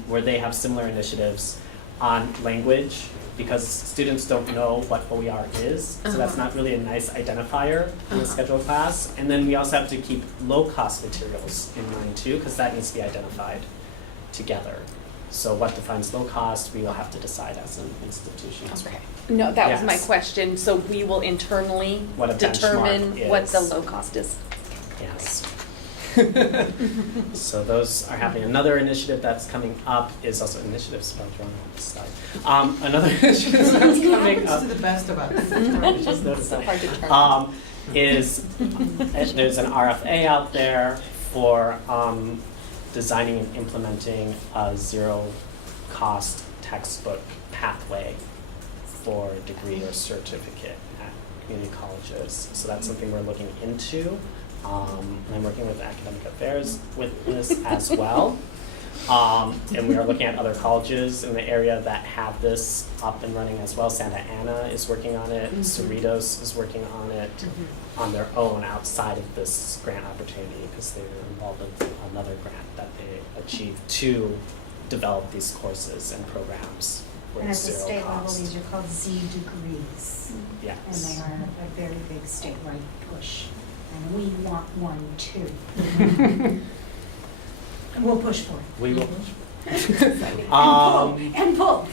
where they have similar initiatives on language, because students don't know what OER is, so that's not really a nice identifier in the scheduled class. And then we also have to keep low-cost materials in mind too, because that needs to be identified together. So what defines low cost, we will have to decide as an institution as well. No, that was my Yes. question. So we will internally What a determine benchmark what the is. low cost is. Yes. So those are happening. Another initiative that's coming up is also initiatives about drawing on this slide. Another initiative that's coming up. To the best of us. Just noticed So hard to that. turn. Is there's an RFA out there for designing and implementing a zero-cost textbook pathway for a degree or certificate at community colleges. So that's something we're looking into. I'm working with Academic Affairs with this as well. And we are looking at other colleges in the area that have this up and running as well. Santa Ana is working on it. Cerritos is working on it on their own outside of this grant opportunity, because they were involved in another grant that they achieved to develop these courses and programs And with at the zero state level, cost. these are called Z degrees. Yes. And they are a very big statewide push. And we want one too. And we'll push for it. We will. And pull.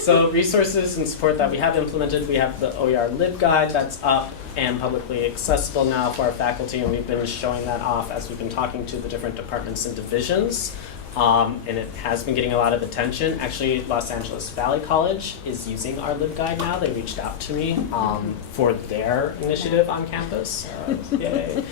So resources and support that we have implemented, we have the OER LibGuide that's up and publicly accessible now for our faculty, and we've been showing that off as we've been talking to the different departments and divisions. And it has been getting a lot of attention. Actually, Los Angeles Valley College is using our LibGuide now. They reached out to me for their initiative on campus. Yay.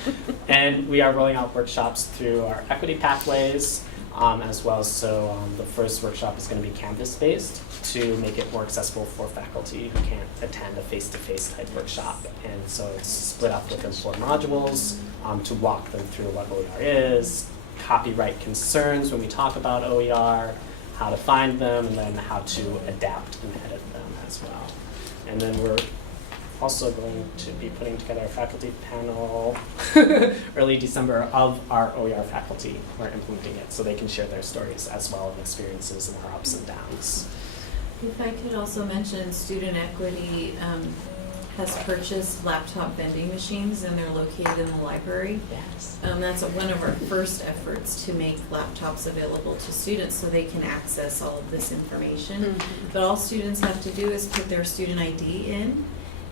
And we are rolling out workshops through our equity pathways as well. So the first workshop is going to be Canvas-based to make it more accessible for faculty who can't attend a face-to-face type workshop. And so it's split up within 4 modules to walk them through what OER is, copyright concerns when we talk about OER, how to find them, and then how to adapt and edit them as well. And then we're also going to be putting together a faculty panel early December of our OER faculty who are implementing it, so they can share their stories as well of experiences and our ups and downs. If I could also mention, Student Equity has purchased laptop vending machines, and they're located in the library. Yes. That's one of our first efforts to make laptops available to students so they can access all of this information. But all students have to do is put their student ID in.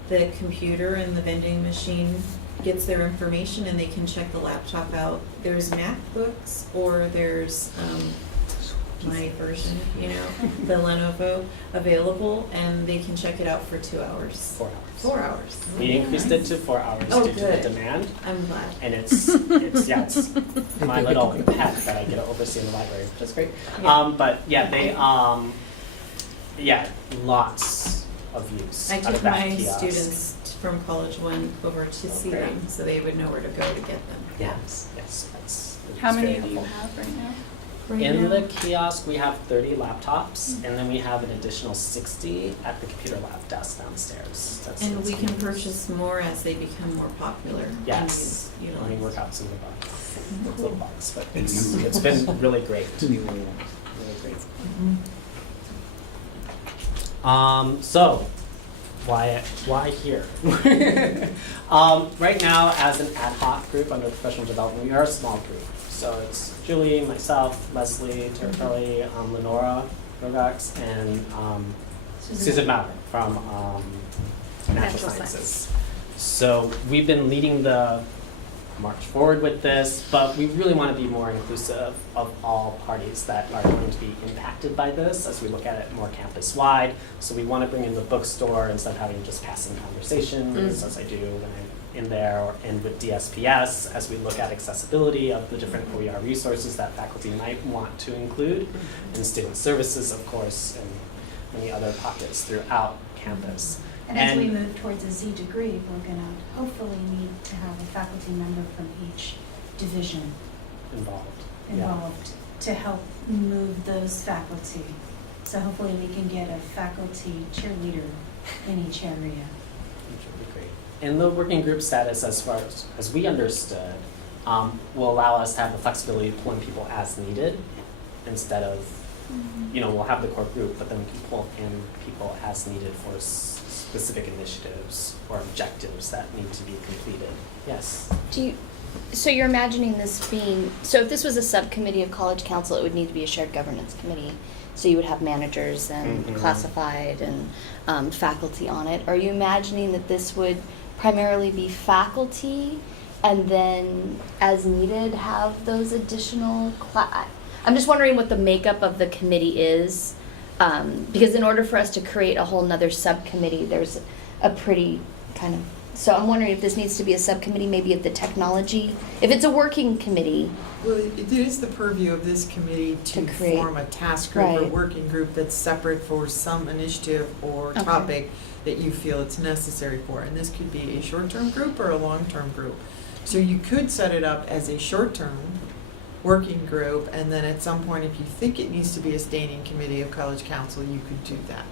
The computer and the vending machine gets their information, and they can check the laptop out. There's MacBooks, or there's my version, you know, the Lenovo available, and they can check it out for 2 hours. 4 hours. 4 hours. We increased it to 4 hours Oh, due to the good. demand. I'm glad. And it's my little pet that I get to oversee in the library, which is great. Yeah. But yeah, they lots of use I out took of that my kiosk. students from College One over to see them, so they would know where to go to get them. Yes, that's How it's many very do you helpful. have right now? Right In now, the kiosk, we have 30 laptops, and then we have an additional 60 at the computer lab desk downstairs. and we can purchase more as they become more popular. and Yes, used- let me utilized. work out some of the bugs, the little bugs, but it's been really great. Really great. So, why here? Right now, as an ad hoc group under professional development, we are a small group. So it's Julie, myself, Leslie, Tara Curley, Lenora Rogax, and Susan Maverick from Natural Sciences. So we've been leading the march forward with this, but we really want to be more inclusive of all parties that are going to be impacted by this as we look at it more campus-wide. So we want to bring in the bookstore instead of having just passing conversations, as I do when I'm in there, and with DSPS as we look at accessibility of the different OER resources that faculty might want to include, and student services, of course, and many other pockets throughout campus. And as we move towards a Z degree, we're gonna hopefully need to have a faculty member from each division involved to help move those faculty. So hopefully we can get a faculty cheerleader in each area. Which would be great. And the working group status, as far as we understood, will allow us to have the flexibility to pull in people as needed instead of, we'll have the core group, but then we can pull in people as needed for specific initiatives or objectives that need to be completed. Yes. So you're imagining this being, so if this was a subcommittee of college council, it would need to be a shared governance committee. So you would have managers and classified and faculty on it. Are you imagining that this would primarily be faculty and then as needed have those additional I'm just wondering what the makeup of the committee is. Because in order for us to create a whole nother subcommittee, there's a pretty kind of, so I'm wondering if this needs to be a subcommittee, maybe of the technology, if it's a working committee. Well, it is the purview of this committee to create- form a task group or Right. working group that's separate for some initiative or Okay. topic that you feel it's necessary for. And this could be a short-term group or a long-term group. So you could set it up as a short-term working group, and then at some point, if you think it needs to be a standing committee of college council, you could do that.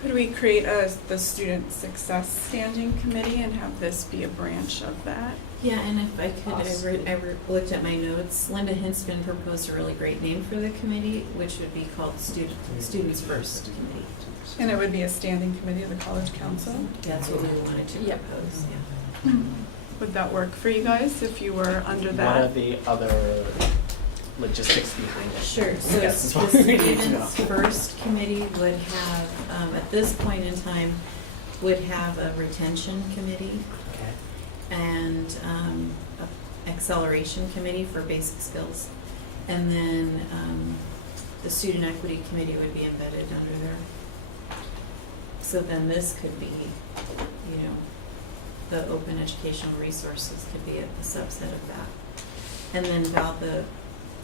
Could we create the student success standing committee and have this be a branch of that? Yeah, and if I could, I looked at my notes. Linda Hinsman proposed a really great name for the committee, which would be called Students First Committee. And it would be a standing committee of the college council? That's what we wanted to propose, yeah. Would that work for you guys if you were under What that? are the other logistics behind it? Sure, so Yes, the that's what we need to know. Students First Committee would have, at this point in time, would have a retention committee Okay. and a acceleration committee for basic skills. And then the Student Equity Committee would be embedded under there. So then this could be, the open educational resources could be a subset of that. And then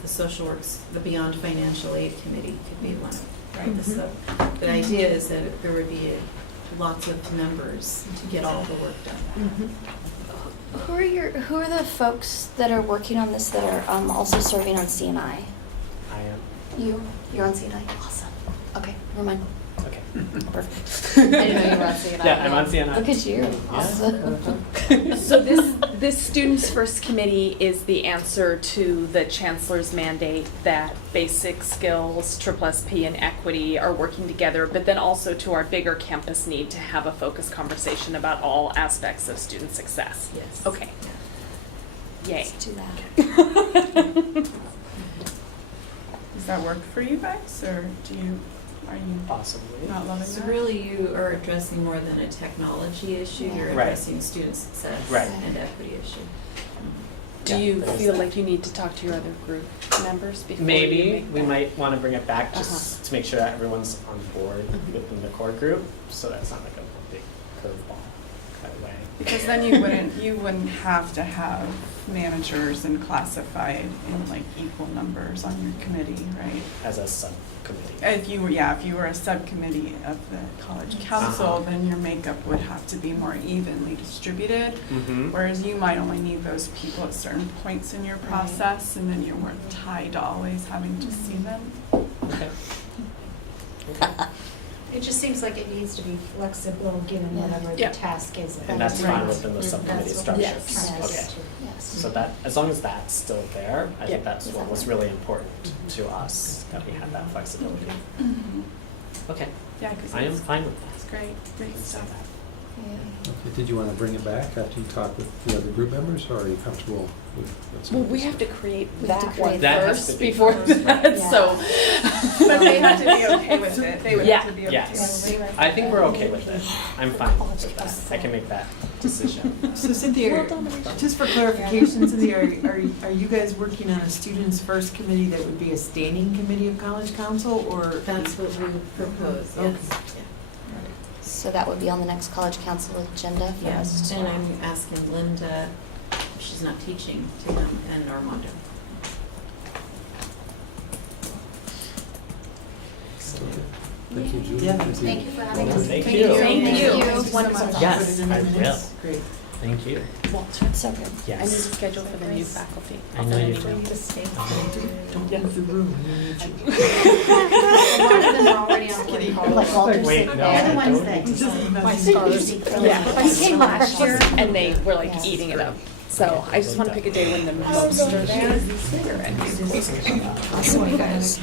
the social works, the Beyond Financial Aid Committee could be one of Right. the sub. The idea is that there would be lots of members to get all the work done. Who are the folks that are working on this that are also serving on CNI? I am. You're on CNI? Awesome. Okay, never mind. Okay. Perfect. I didn't know you were on CNI. Yeah, I'm on CNI. Look at you. Awesome. So this Students First Committee is the answer to the Chancellor's mandate that basic skills, SSSP, and equity are working together, but then also to our bigger campus need to have a focused conversation about all aspects of student success. Yes. Okay. Yay. Let's do that. Does that work for you guys, or are you Possibly. not loving So that? really you are addressing more than a technology issue, you're Right. addressing student success Right. and equity issue. Do Yeah, you there is feel that. like you need to talk to your other group members before you Maybe make we that? might want to bring it back just to make sure that everyone's on board Mhm. within the core group, so that's not like a big curveball kind of way. Because then you wouldn't have to have managers and classified in like equal numbers on your committee, right? As a subcommittee. If you were a subcommittee of the college council, then your makeup would have to be more evenly distributed. Mm-hmm. Whereas you might only need those people at certain points in your process, and then you weren't tied to always having to see them. Okay. Okay. It just seems like it needs to be flexible, given Yeah. whatever the Yeah. task is. And that's Right. fine within the subcommittee That's what structure. we're trying to Okay. get to. Yes. So that, as long as that's still there, I Yeah. think that's what was really important to us, that we had that flexibility. Okay, Yeah, because I am it's fine with that. great, great Let's say stuff. that. Yeah. Okay, did you want to bring it back after you talk with the other group members, or are you comfortable with what's? Well, we have to create We have to that create one That has first to be before first, that, right. Yeah. so. But they have to be okay with it. They would Yeah. have to be okay Yes. with it. I think we're okay with it. I'm fine with that. I can make that decision. So Cynthia, just for clarification, Cynthia, are you guys working on a Students First Committee that would be a standing committee of College Council, or? That's what we propose, yes. Okay. So that would be on the next college council agenda for us Yes, to. and I'm asking Linda, she's not teaching, to come, and Armando. Thank you, Julie. Yeah. Thank you for having us. Thank Thank you. you. Thank Thank you. you. Thank you so Wonderful. much. Yes, Put it in the I will. minutes. Great. Thank you. Walter, it's so good. I need to Yes. schedule for the new faculty. I know you do. Don't leave the room. We need you. A lot of them are already on board. Kidding. Like Walter Wait, said, no, they're the I ones don't. that. Just My stars. Yeah, He he came last year and they were like Yeah. eating it up. So I just want to pick a day when the most are there. Awesome, you guys.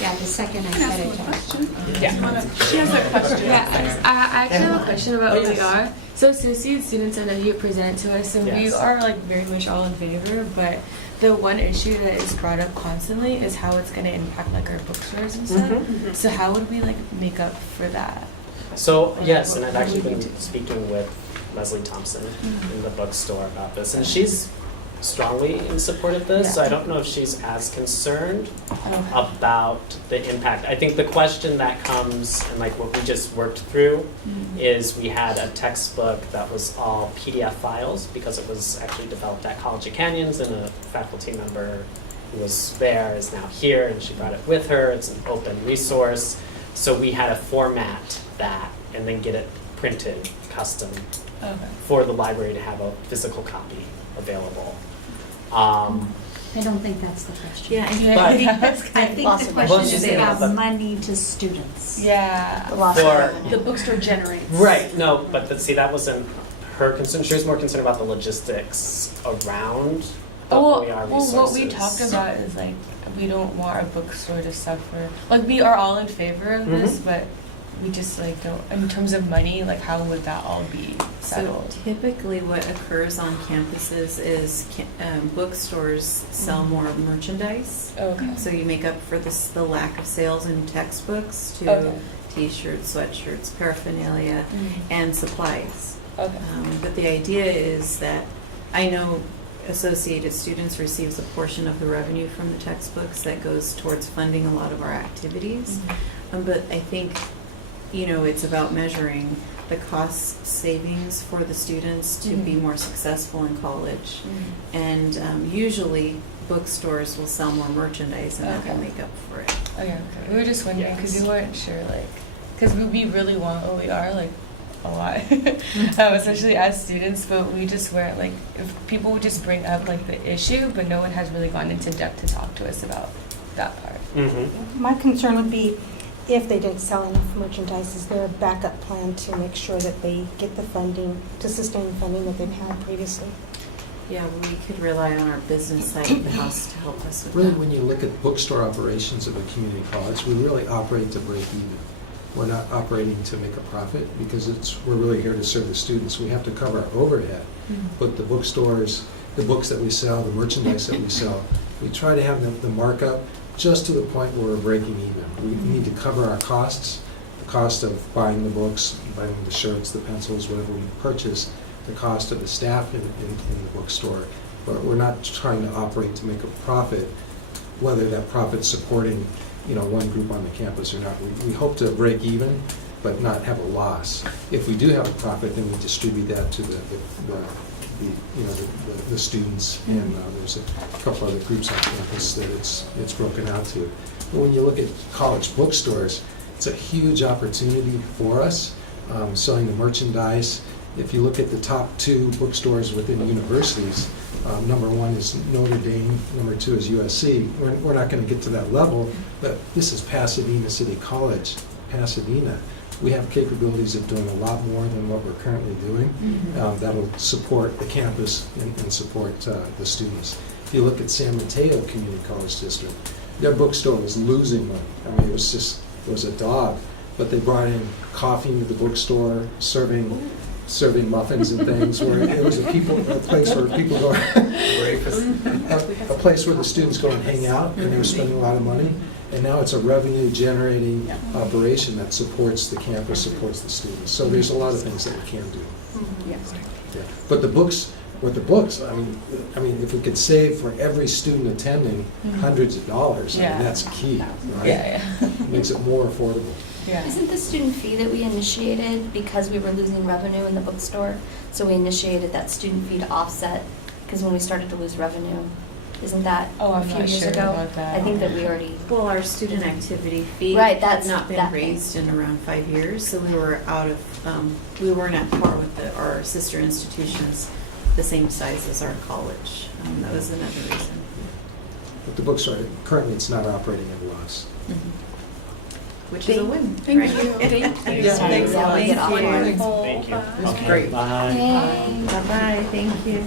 Yeah, the second I said it to her. Yeah. She has a question. Yeah, I actually have a question about OER. So associate students, I know you present to us, and we Yes. are like very much all in favor, but the one issue that is brought up constantly is how it's going to impact like our bookstores and stuff. Mhm. So how would we like make up for that? So, yes, and I've actually been speaking with Leslie Thompson in the bookstore about this, and she's strongly in support of this, so I don't know if she's as concerned about the impact. I think the question that comes, and like what we just worked through, is we had a textbook that was all PDF files, because it was actually developed at College of Canyons, and a faculty member who was there is now here, and she brought it with her. It's an open resource. So we had to format that and then get it printed custom for the library to have a physical copy available. I don't think that's the question. Yeah, But- I think the Awesome. Well, question she's is saying about that- money to students. Yeah. The loss of For- revenue. The bookstore generates. Right, no, but see, that wasn't her concern. She was more concerned about the logistics around the OER resources. What we talked about is like we don't want our bookstore to suffer. Like we are all in favor of this, but we just like don't. In terms of money, like how would that all be So settled? typically what occurs on campuses is bookstores sell more merchandise. Okay. So you make up for the lack of sales in textbooks to Okay. t-shirts, sweatshirts, paraphernalia, and supplies. Okay. But the idea is that I know Associated Students receives a portion of the revenue from the textbooks that goes towards funding a lot of our activities. But I think, it's about measuring the cost savings for the students to be more successful in college. And usually bookstores will sell more merchandise and that will Okay. make up for it. Oh yeah, okay. We were just wondering because we weren't sure, like, because we really want OER, like, a lot, especially as students, but we just weren't, like, if people would just bring up, like, the issue, but no one has really gone into depth to talk to us about that part. My concern would be if they didn't sell enough merchandise, is there a backup plan to make sure that they get the funding, to sustain the funding that they've had previously? Yeah, well, we could rely on our business side of the house to help us with Really, that. when you look at bookstore operations of a community college, we really operate to break even. We're not operating to make a profit because we're really here to serve the students. We have to cover our overhead. But the bookstores, the books that we sell, the merchandise that we sell, we try to have the markup just to the point where we're breaking even. We need to cover our costs, the cost of buying the books, buying the shirts, the pencils, whatever we purchase, the cost of the staff in the bookstore. But we're not trying to operate to make a profit, whether that profit's supporting, one group on the campus or not. We hope to break even, but not have a loss. If we do have a profit, then we distribute that to the students, and there's a couple other groups on campus that it's broken out to. But when you look at college bookstores, it's a huge opportunity for us, selling the merchandise. If you look at the top 2 bookstores within universities, number 1 is Notre Dame, number 2 is USC. We're not going to get to that level, but this is Pasadena City College, Pasadena. We have capabilities of doing a lot more than what we're currently doing. That'll support the campus and support the students. If you look at San Mateo Community College District, their bookstore was losing money. I mean, it was a dog, but they brought in coffee into the bookstore, serving muffins and things, where it was a place where people go, a place where the students go and hang out, and they were spending a lot of money. And now it's a revenue-generating operation that supports the campus, supports the students. So there's a lot of things that we can do. Yeah. But the books, I mean, if we could save for every student attending hundreds of dollars, I mean, that's key, right? It makes it more affordable. Isn't the student fee that we initiated because we were losing revenue in the bookstore? So we initiated that student fee to offset, because when we started to lose revenue, isn't that a few years ago? I think that we already. Well, our student activity fee Right, had that's not been that raised in around 5 years, so we were we weren't at par with our sister institutions, the same size as our college. That was another reason. But the bookstore, currently it's not operating at a loss. Which is a win, Thank right? you. Thank you. Thanks, Ally. Get off our- Thank you. That's great. Yay. Bye-bye, thank you.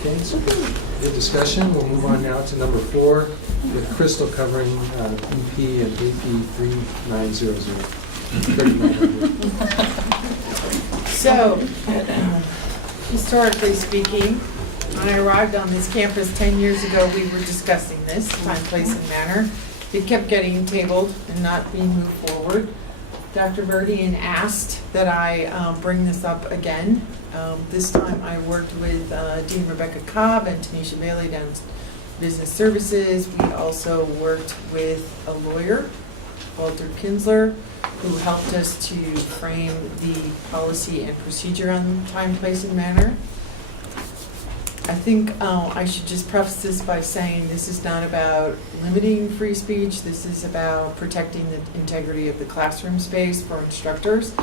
Okay, so good discussion. We'll move on now to number 4, with Crystal covering EP and AP 3900. So, historically speaking, when I arrived on this campus 10 years ago, we were discussing this, time, place, and manner. It kept getting tabled and not being moved forward. Dr. Verdian asked that I bring this up again. This time I worked with Dean Rebecca Cobb and Tanisha Bailey down Business Services. We also worked with a lawyer, Walter Kinsler, who helped us to frame the policy and procedure on time, place, and manner. I think I should just preface this by saying this is not about limiting free speech. This is about protecting the integrity of the classroom space for instructors.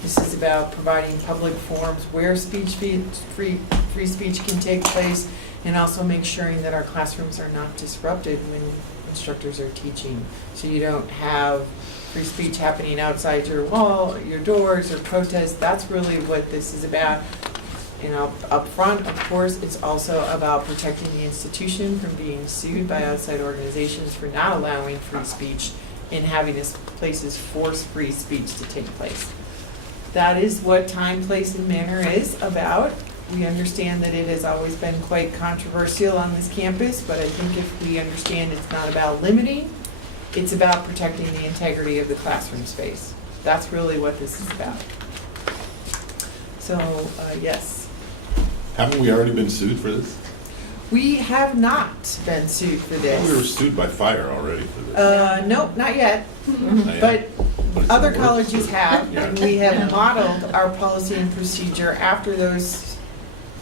This is about providing public forums where free speech can take place, and also make sure that our classrooms are not disrupted when instructors are teaching. So you don't have free speech happening outside your wall, your doors, or protests. That's really what this is about. Up front, of course, it's also about protecting the institution from being sued by outside organizations for not allowing free speech and having places force free speech to take place. That is what time, place, and manner is about. We understand that it has always been quite controversial on this campus, but I think if we understand it's not about limiting, it's about protecting the integrity of the classroom space. That's really what this is about. So, yes. Haven't we already been sued for this? We have not been sued for this. We were sued by fire already for this. Nope, not yet. Not yet. But it's other in the works. colleges have, and we have modeled our policy and procedure after those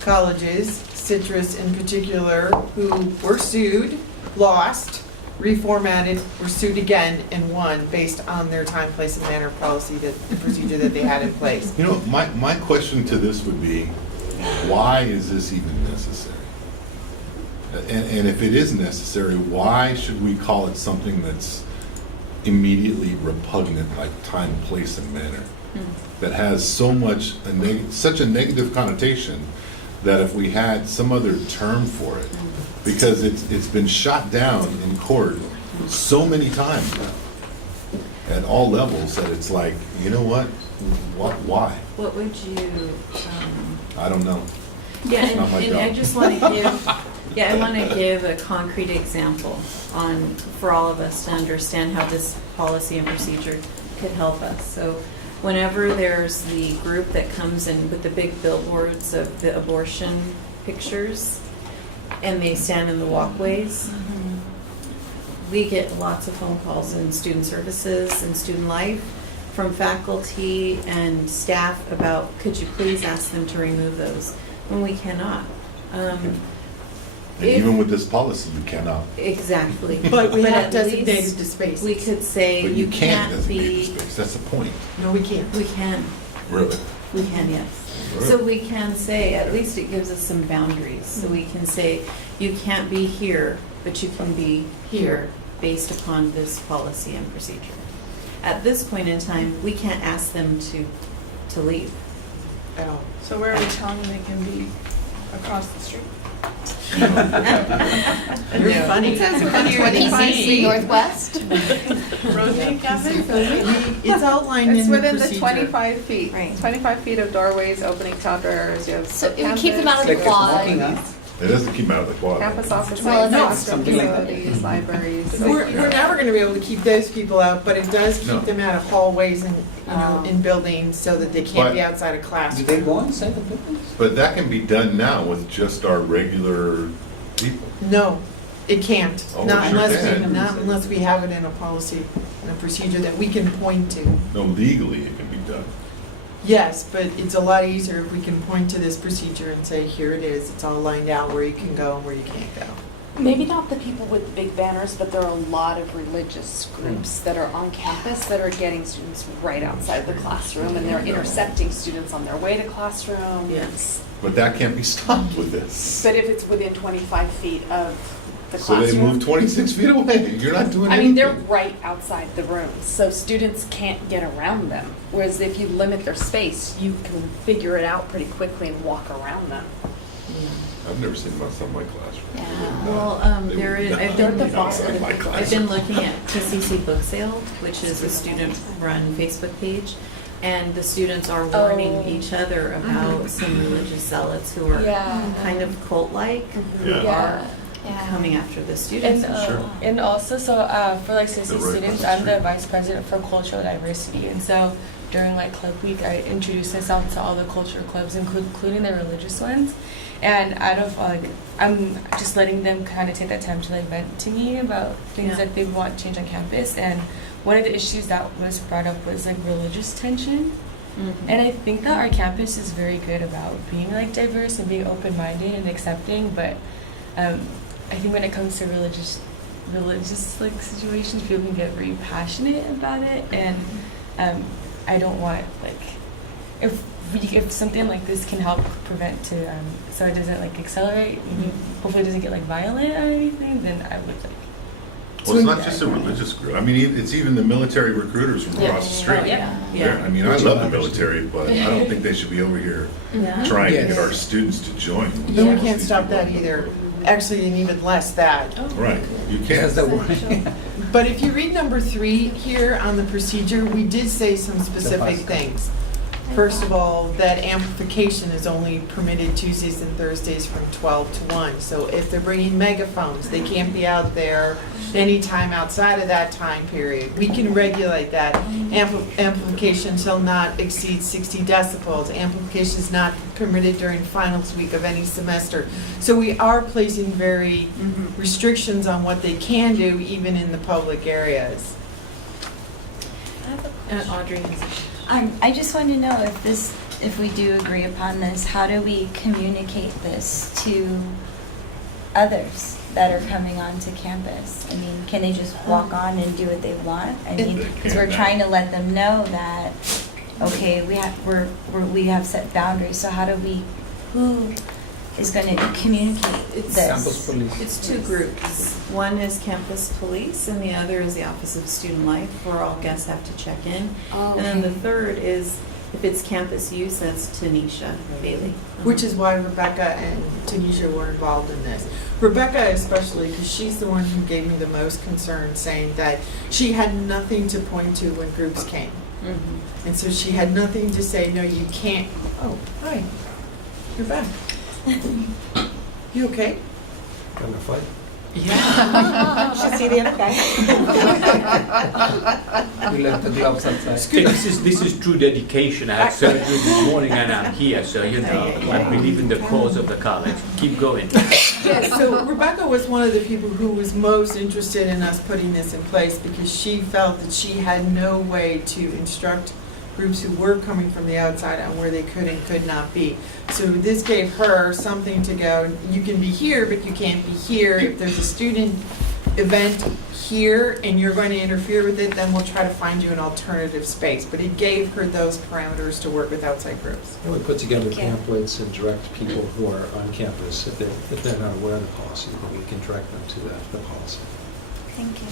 colleges Citrus in particular, who were sued, lost, reformatted, were sued again, and won based on their time, place, and manner policy, that the procedure that they had in place. You know, my question to this would be, why is this even necessary? And if it is necessary, why should we call it something that's immediately repugnant, like time, place, and manner? That has so much, such a negative connotation, that if we had some other term for it, because it's been shot down in court so many times now, at all levels, that it's like, you know what, why? What would you, I don't know. yeah, It's not my and I job. just want to give, yeah, I want to give a concrete example for all of us to understand how this policy and procedure could help us. So whenever there's the group that comes in with the big billboards of the abortion pictures, and they stand in the walkways, we get lots of phone calls in student services and student life from faculty and staff about, could you please ask them to remove those, when we cannot. And even with this policy, you cannot. Exactly. But we have at designated least spaces. we could say But you can't can't designate the be, space. That's the point. No, we can't. we can, Really. we can, yes. So we can say, at least it gives us some boundaries. So we can say, you can't be here, but you can be here based upon this policy and procedure. At this point in time, we can't ask them to leave. At all. So where are we telling them they can be across the street? You're funny. It says within 25 feet. Northwest? Rosie, Kevin? It's outlined It's in the within the procedure. 25 feet. Right. 25 feet of doorways, opening top doors, you have So it would keep them out of campus, the quad. It doesn't keep them out of the quad. Campus offices, Well, if it's- classroom Something like that. facilities, libraries. We're never gonna be able to keep those people out, but it does No. keep them out of hallways and, in buildings so that they can't be But- outside of Do classrooms. they go inside the buildings? But that can be done now with just our regular people. No, it can't. Oh, it Not sure unless can. not unless we have it in a policy and a procedure that we can point to. No, legally it can be done. Yes, but it's a lot easier if we can point to this procedure and say, here it is, it's all lined out where you can go and where you can't go. Maybe not the people with big banners, but there are a lot of religious groups that are on campus that are getting students right outside the classroom, and they're intercepting students on their way to classroom. Yes. But that can't be stopped with this. But if it's within 25 feet of the So classroom. they move 26 feet away. You're not doing I anything. mean, they're right outside the rooms, so students can't get around them. Whereas if you limit their space, you can figure it out pretty quickly and walk around them. I've never seen them outside my classroom. Yeah. Well, They there would is, not I've been, be outside my I've classroom. been looking at TCC Book Sale, which is a student-run Facebook page, and the students are warning Oh. each other about some religious zealots who are Yeah. kind of cult-like, who Yeah. are coming after the students. And, Sure. and also, so for like CC They're right students, across I'm the the street. vice president for cultural diversity, and so during like club week, I introduced myself to all the culture clubs, including the religious ones. And out of like, I'm just letting them kind of take that time to like vent to me about things Yeah. that they want to change on campus. And one of the issues that was brought up was like religious tension. Mhm. And I think that our campus is very good about being like diverse and being open-minded and accepting, but I think when it comes to religious like situations, people can get very passionate about it, and I don't want like if something like this can help prevent so it doesn't like accelerate, maybe hopefully it doesn't get like violent or anything, then I would like. Well, it's not just a religious group. I mean, it's even the military recruiters from across the street. Yeah. They're- I mean, I love the military, but I don't think they should be over here Yeah. trying to Yes. get our students to join. Then we can't stop that either. Actually, and even less that. Right, you Yes, can't. the one. But if you read number 3 here on the procedure, we did say some specific things. First of all, that amplification is only permitted Tuesdays and Thursdays from 12 to 1. So if they're bringing megaphones, they can't be out there anytime outside of that time period. We can regulate that. Amplification shall not exceed 60 decibels. Amplification is not permitted during finals week of any semester. So we are placing very restrictions on what they can do, even in the public areas. Audrey has a I just wanted to know if this if we do agree upon this, how do we communicate this to others that are coming onto campus? I mean, can they just walk on and do what they want? I mean, because we're trying to let them know that, okay, we have set boundaries, so how do we, who is going to communicate this? It's two groups. One is campus police and the other is the Office of Student Life, where all guests have to check in. And then the third is, if it's campus use, that's Tanisha Bailey. Which is why Rebecca and Tanisha were involved in this. Rebecca especially, because she's the one who gave me the most concern, saying that she had nothing to point to when groups came. And so she had nothing to say, no, you can't. Oh, hi, you're back. You okay? Going to fight? Yeah. Should see the other guy. We left the gloves outside. This is true dedication. I had surgery this morning and I'm here, so you know, I believe in the cause of the college. Keep going. Yes, so Rebecca was one of the people who was most interested in us putting this in place because she felt that she had no way to instruct groups who were coming from the outside on where they could and could not be. So this gave her something to go, you can be here, but you can't be here. If there's a student event here and you're going to interfere with it, then we'll try to find you an alternative space. But it gave her those parameters to work with outside groups. And we put together pamphlets and direct people who are on campus, if they're not aware of the policy, then we can direct them to the policy. Thank you.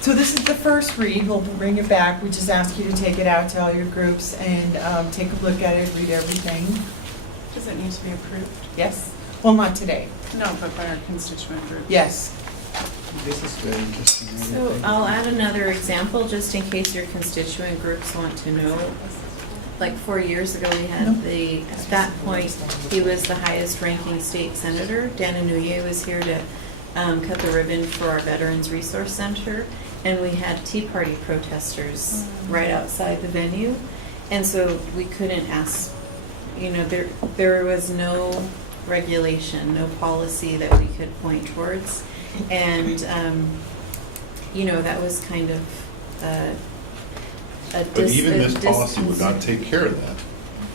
So this is the first read. We'll bring it back. We just ask you to take it out to all your groups and take a look at it, read everything. Does it need to be approved? Yes? Well, not today. No, but by our constituent group. Yes. This is very interesting. So I'll add another example, just in case your constituent groups want to know. Like 4 years ago, we had at that point, he was the highest ranking state senator. Dan Inouye was here to cut the ribbon for our Veterans Resource Center. And we had Tea Party protesters right outside the venue. And so we couldn't ask, there was no regulation, no policy that we could point towards. And, that was kind of But even this policy would not take care of that.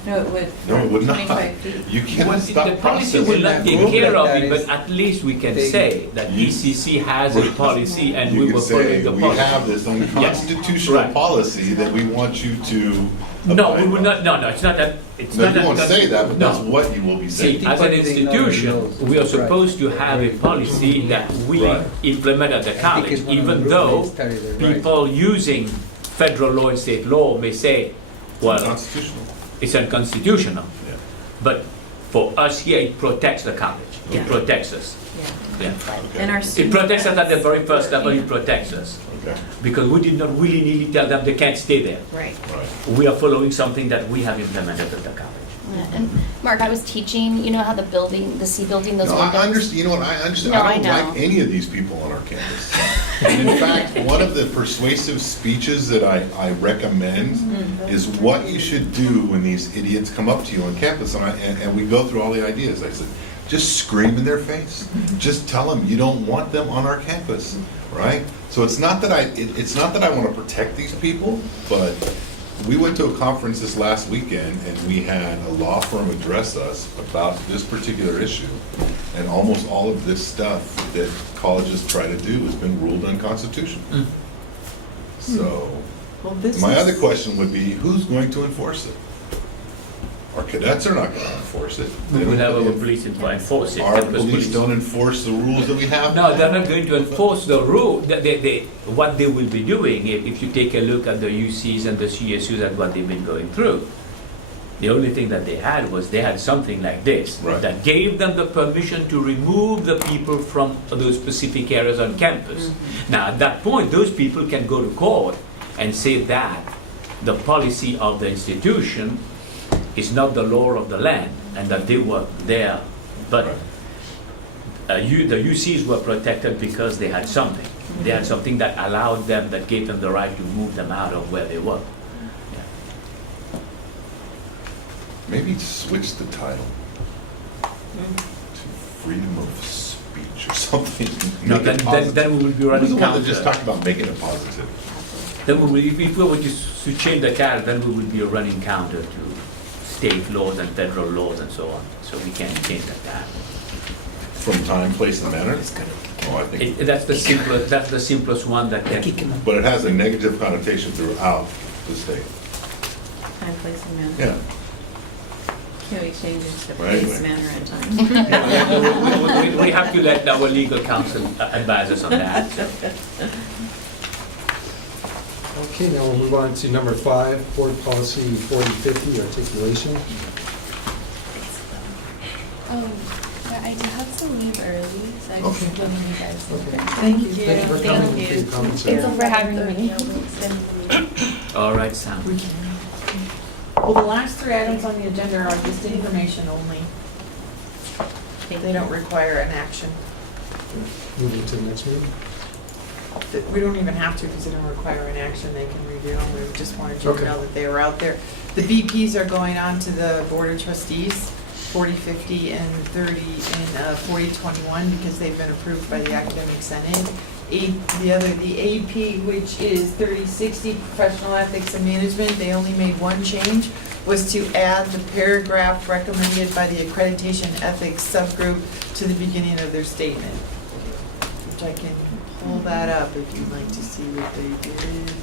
No, it would. No, it would not. 25 feet. You cannot stop The policy will processing. not take care of it, but at least we can say that ECC has a policy and You we can were say, following the we policy. have this unconstitutional Right. policy that we want you to. No, we abide will by. not, no, it's not that, it's No, not you won't that. say that, but no. that's what you will be saying. See, as an institution, we are supposed to have a policy that we Right. implement at the college, it's one of the even rules though they study there, right. people using federal law and state law may say, well, Constitutional. it's unconstitutional. Yeah. But for us here, it protects the college. Yeah. It protects us. Yeah. Yeah. And our It students. protects us at the very first level, it protects us. Okay, Because we did not willy-nilly tell them they can't stay there. Right. right. We are following something that we have implemented at the college. Yeah, and Mark, I was teaching, you know how the building, the C building, those No, windows? I understand, you know what, I understand, No, I I don't know. like any of these people on our campus. And in fact, one of the persuasive speeches that I recommend is what you should do when these idiots come up to you on campus, and we go through all the ideas. I said, just scream in their face. Just tell them you don't want them on our campus, right? So it's not that I want to protect these people, but we went to a conference this last weekend and we had a law firm address us about this particular issue. And almost all of this stuff that colleges try to do has been ruled unconstitutional. So, Well, this my is- other question would be, who's going to enforce it? Our cadets are not going to enforce it. We will have our police enforce it. Our campus police don't enforce the rules that we have. No, they're not going to enforce the rule. What they will be doing, if you take a look at the UCs and the CSUs and what they've been going through, the only thing that they had something like this Right. that gave them the permission to remove the people from those specific areas on campus. Now, at that point, those people can go to court and say that the policy of the institution is not the law of the land and that they were there. But the UCs were protected because they had something. They had something that allowed them, that gave them the right to move them out of where they were. Maybe switch the title to freedom of speech or something. No, Make it then positive. we will be Who was running the one that counter. just talked about making it positive? Then if we were to change the character, then we would be running counter to state laws and federal laws and so on. So we can't change that. From time, place, and manner? Oh, I think, That's the simplest one that can. but it has a negative connotation throughout the state. Time, place, and manner. Yeah. Can we change it to Well, place, anyway. manner, and time? We have to let our legal counsel advise us on that. So. Okay, now we'll move on to number 5, Board Policy 4050, articulation. Yeah, I do have to leave early, so I just Okay. wanted you guys to know. Okay. Thank you. Thank you for coming and for your comments. Thanks for having me. All right, Sam. Well, the last 3 items on the agenda are just information only. They don't require an action. Moving to the next meeting. We don't even have to because they don't require an action. They can review them. We just wanted you Okay. to know that they were out there. The BPs are going on to the Board of Trustees, 4050 and 4021, because they've been approved by the Academic Senate. The AP, which is 3060, Professional Ethics and Management, they only made one change, was to add the paragraph recommended by the Accreditation Ethics Subgroup to the beginning of their statement, which I can pull that up if you'd like to see what they did.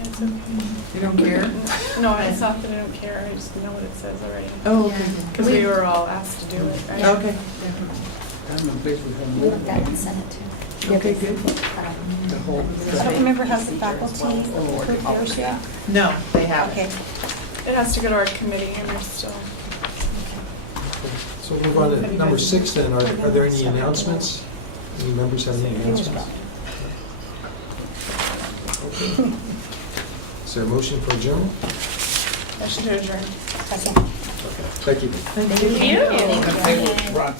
It's okay. You don't care? No, it's not that I don't care, I just know what it says already. Oh, okay. Because we were all asked to do it, right? Okay. We looked at it and sent it to. Okay, good. I don't remember how the faculty approved yours yet. No, they haven't. Okay. It has to go to our committee and they're still. So we'll move on to number 6 then. Are there any announcements? Any members have any announcements? Okay. Is there a motion for adjournment? Motion to adjourn. Second. Thank you. Thank you. Thank you. Right.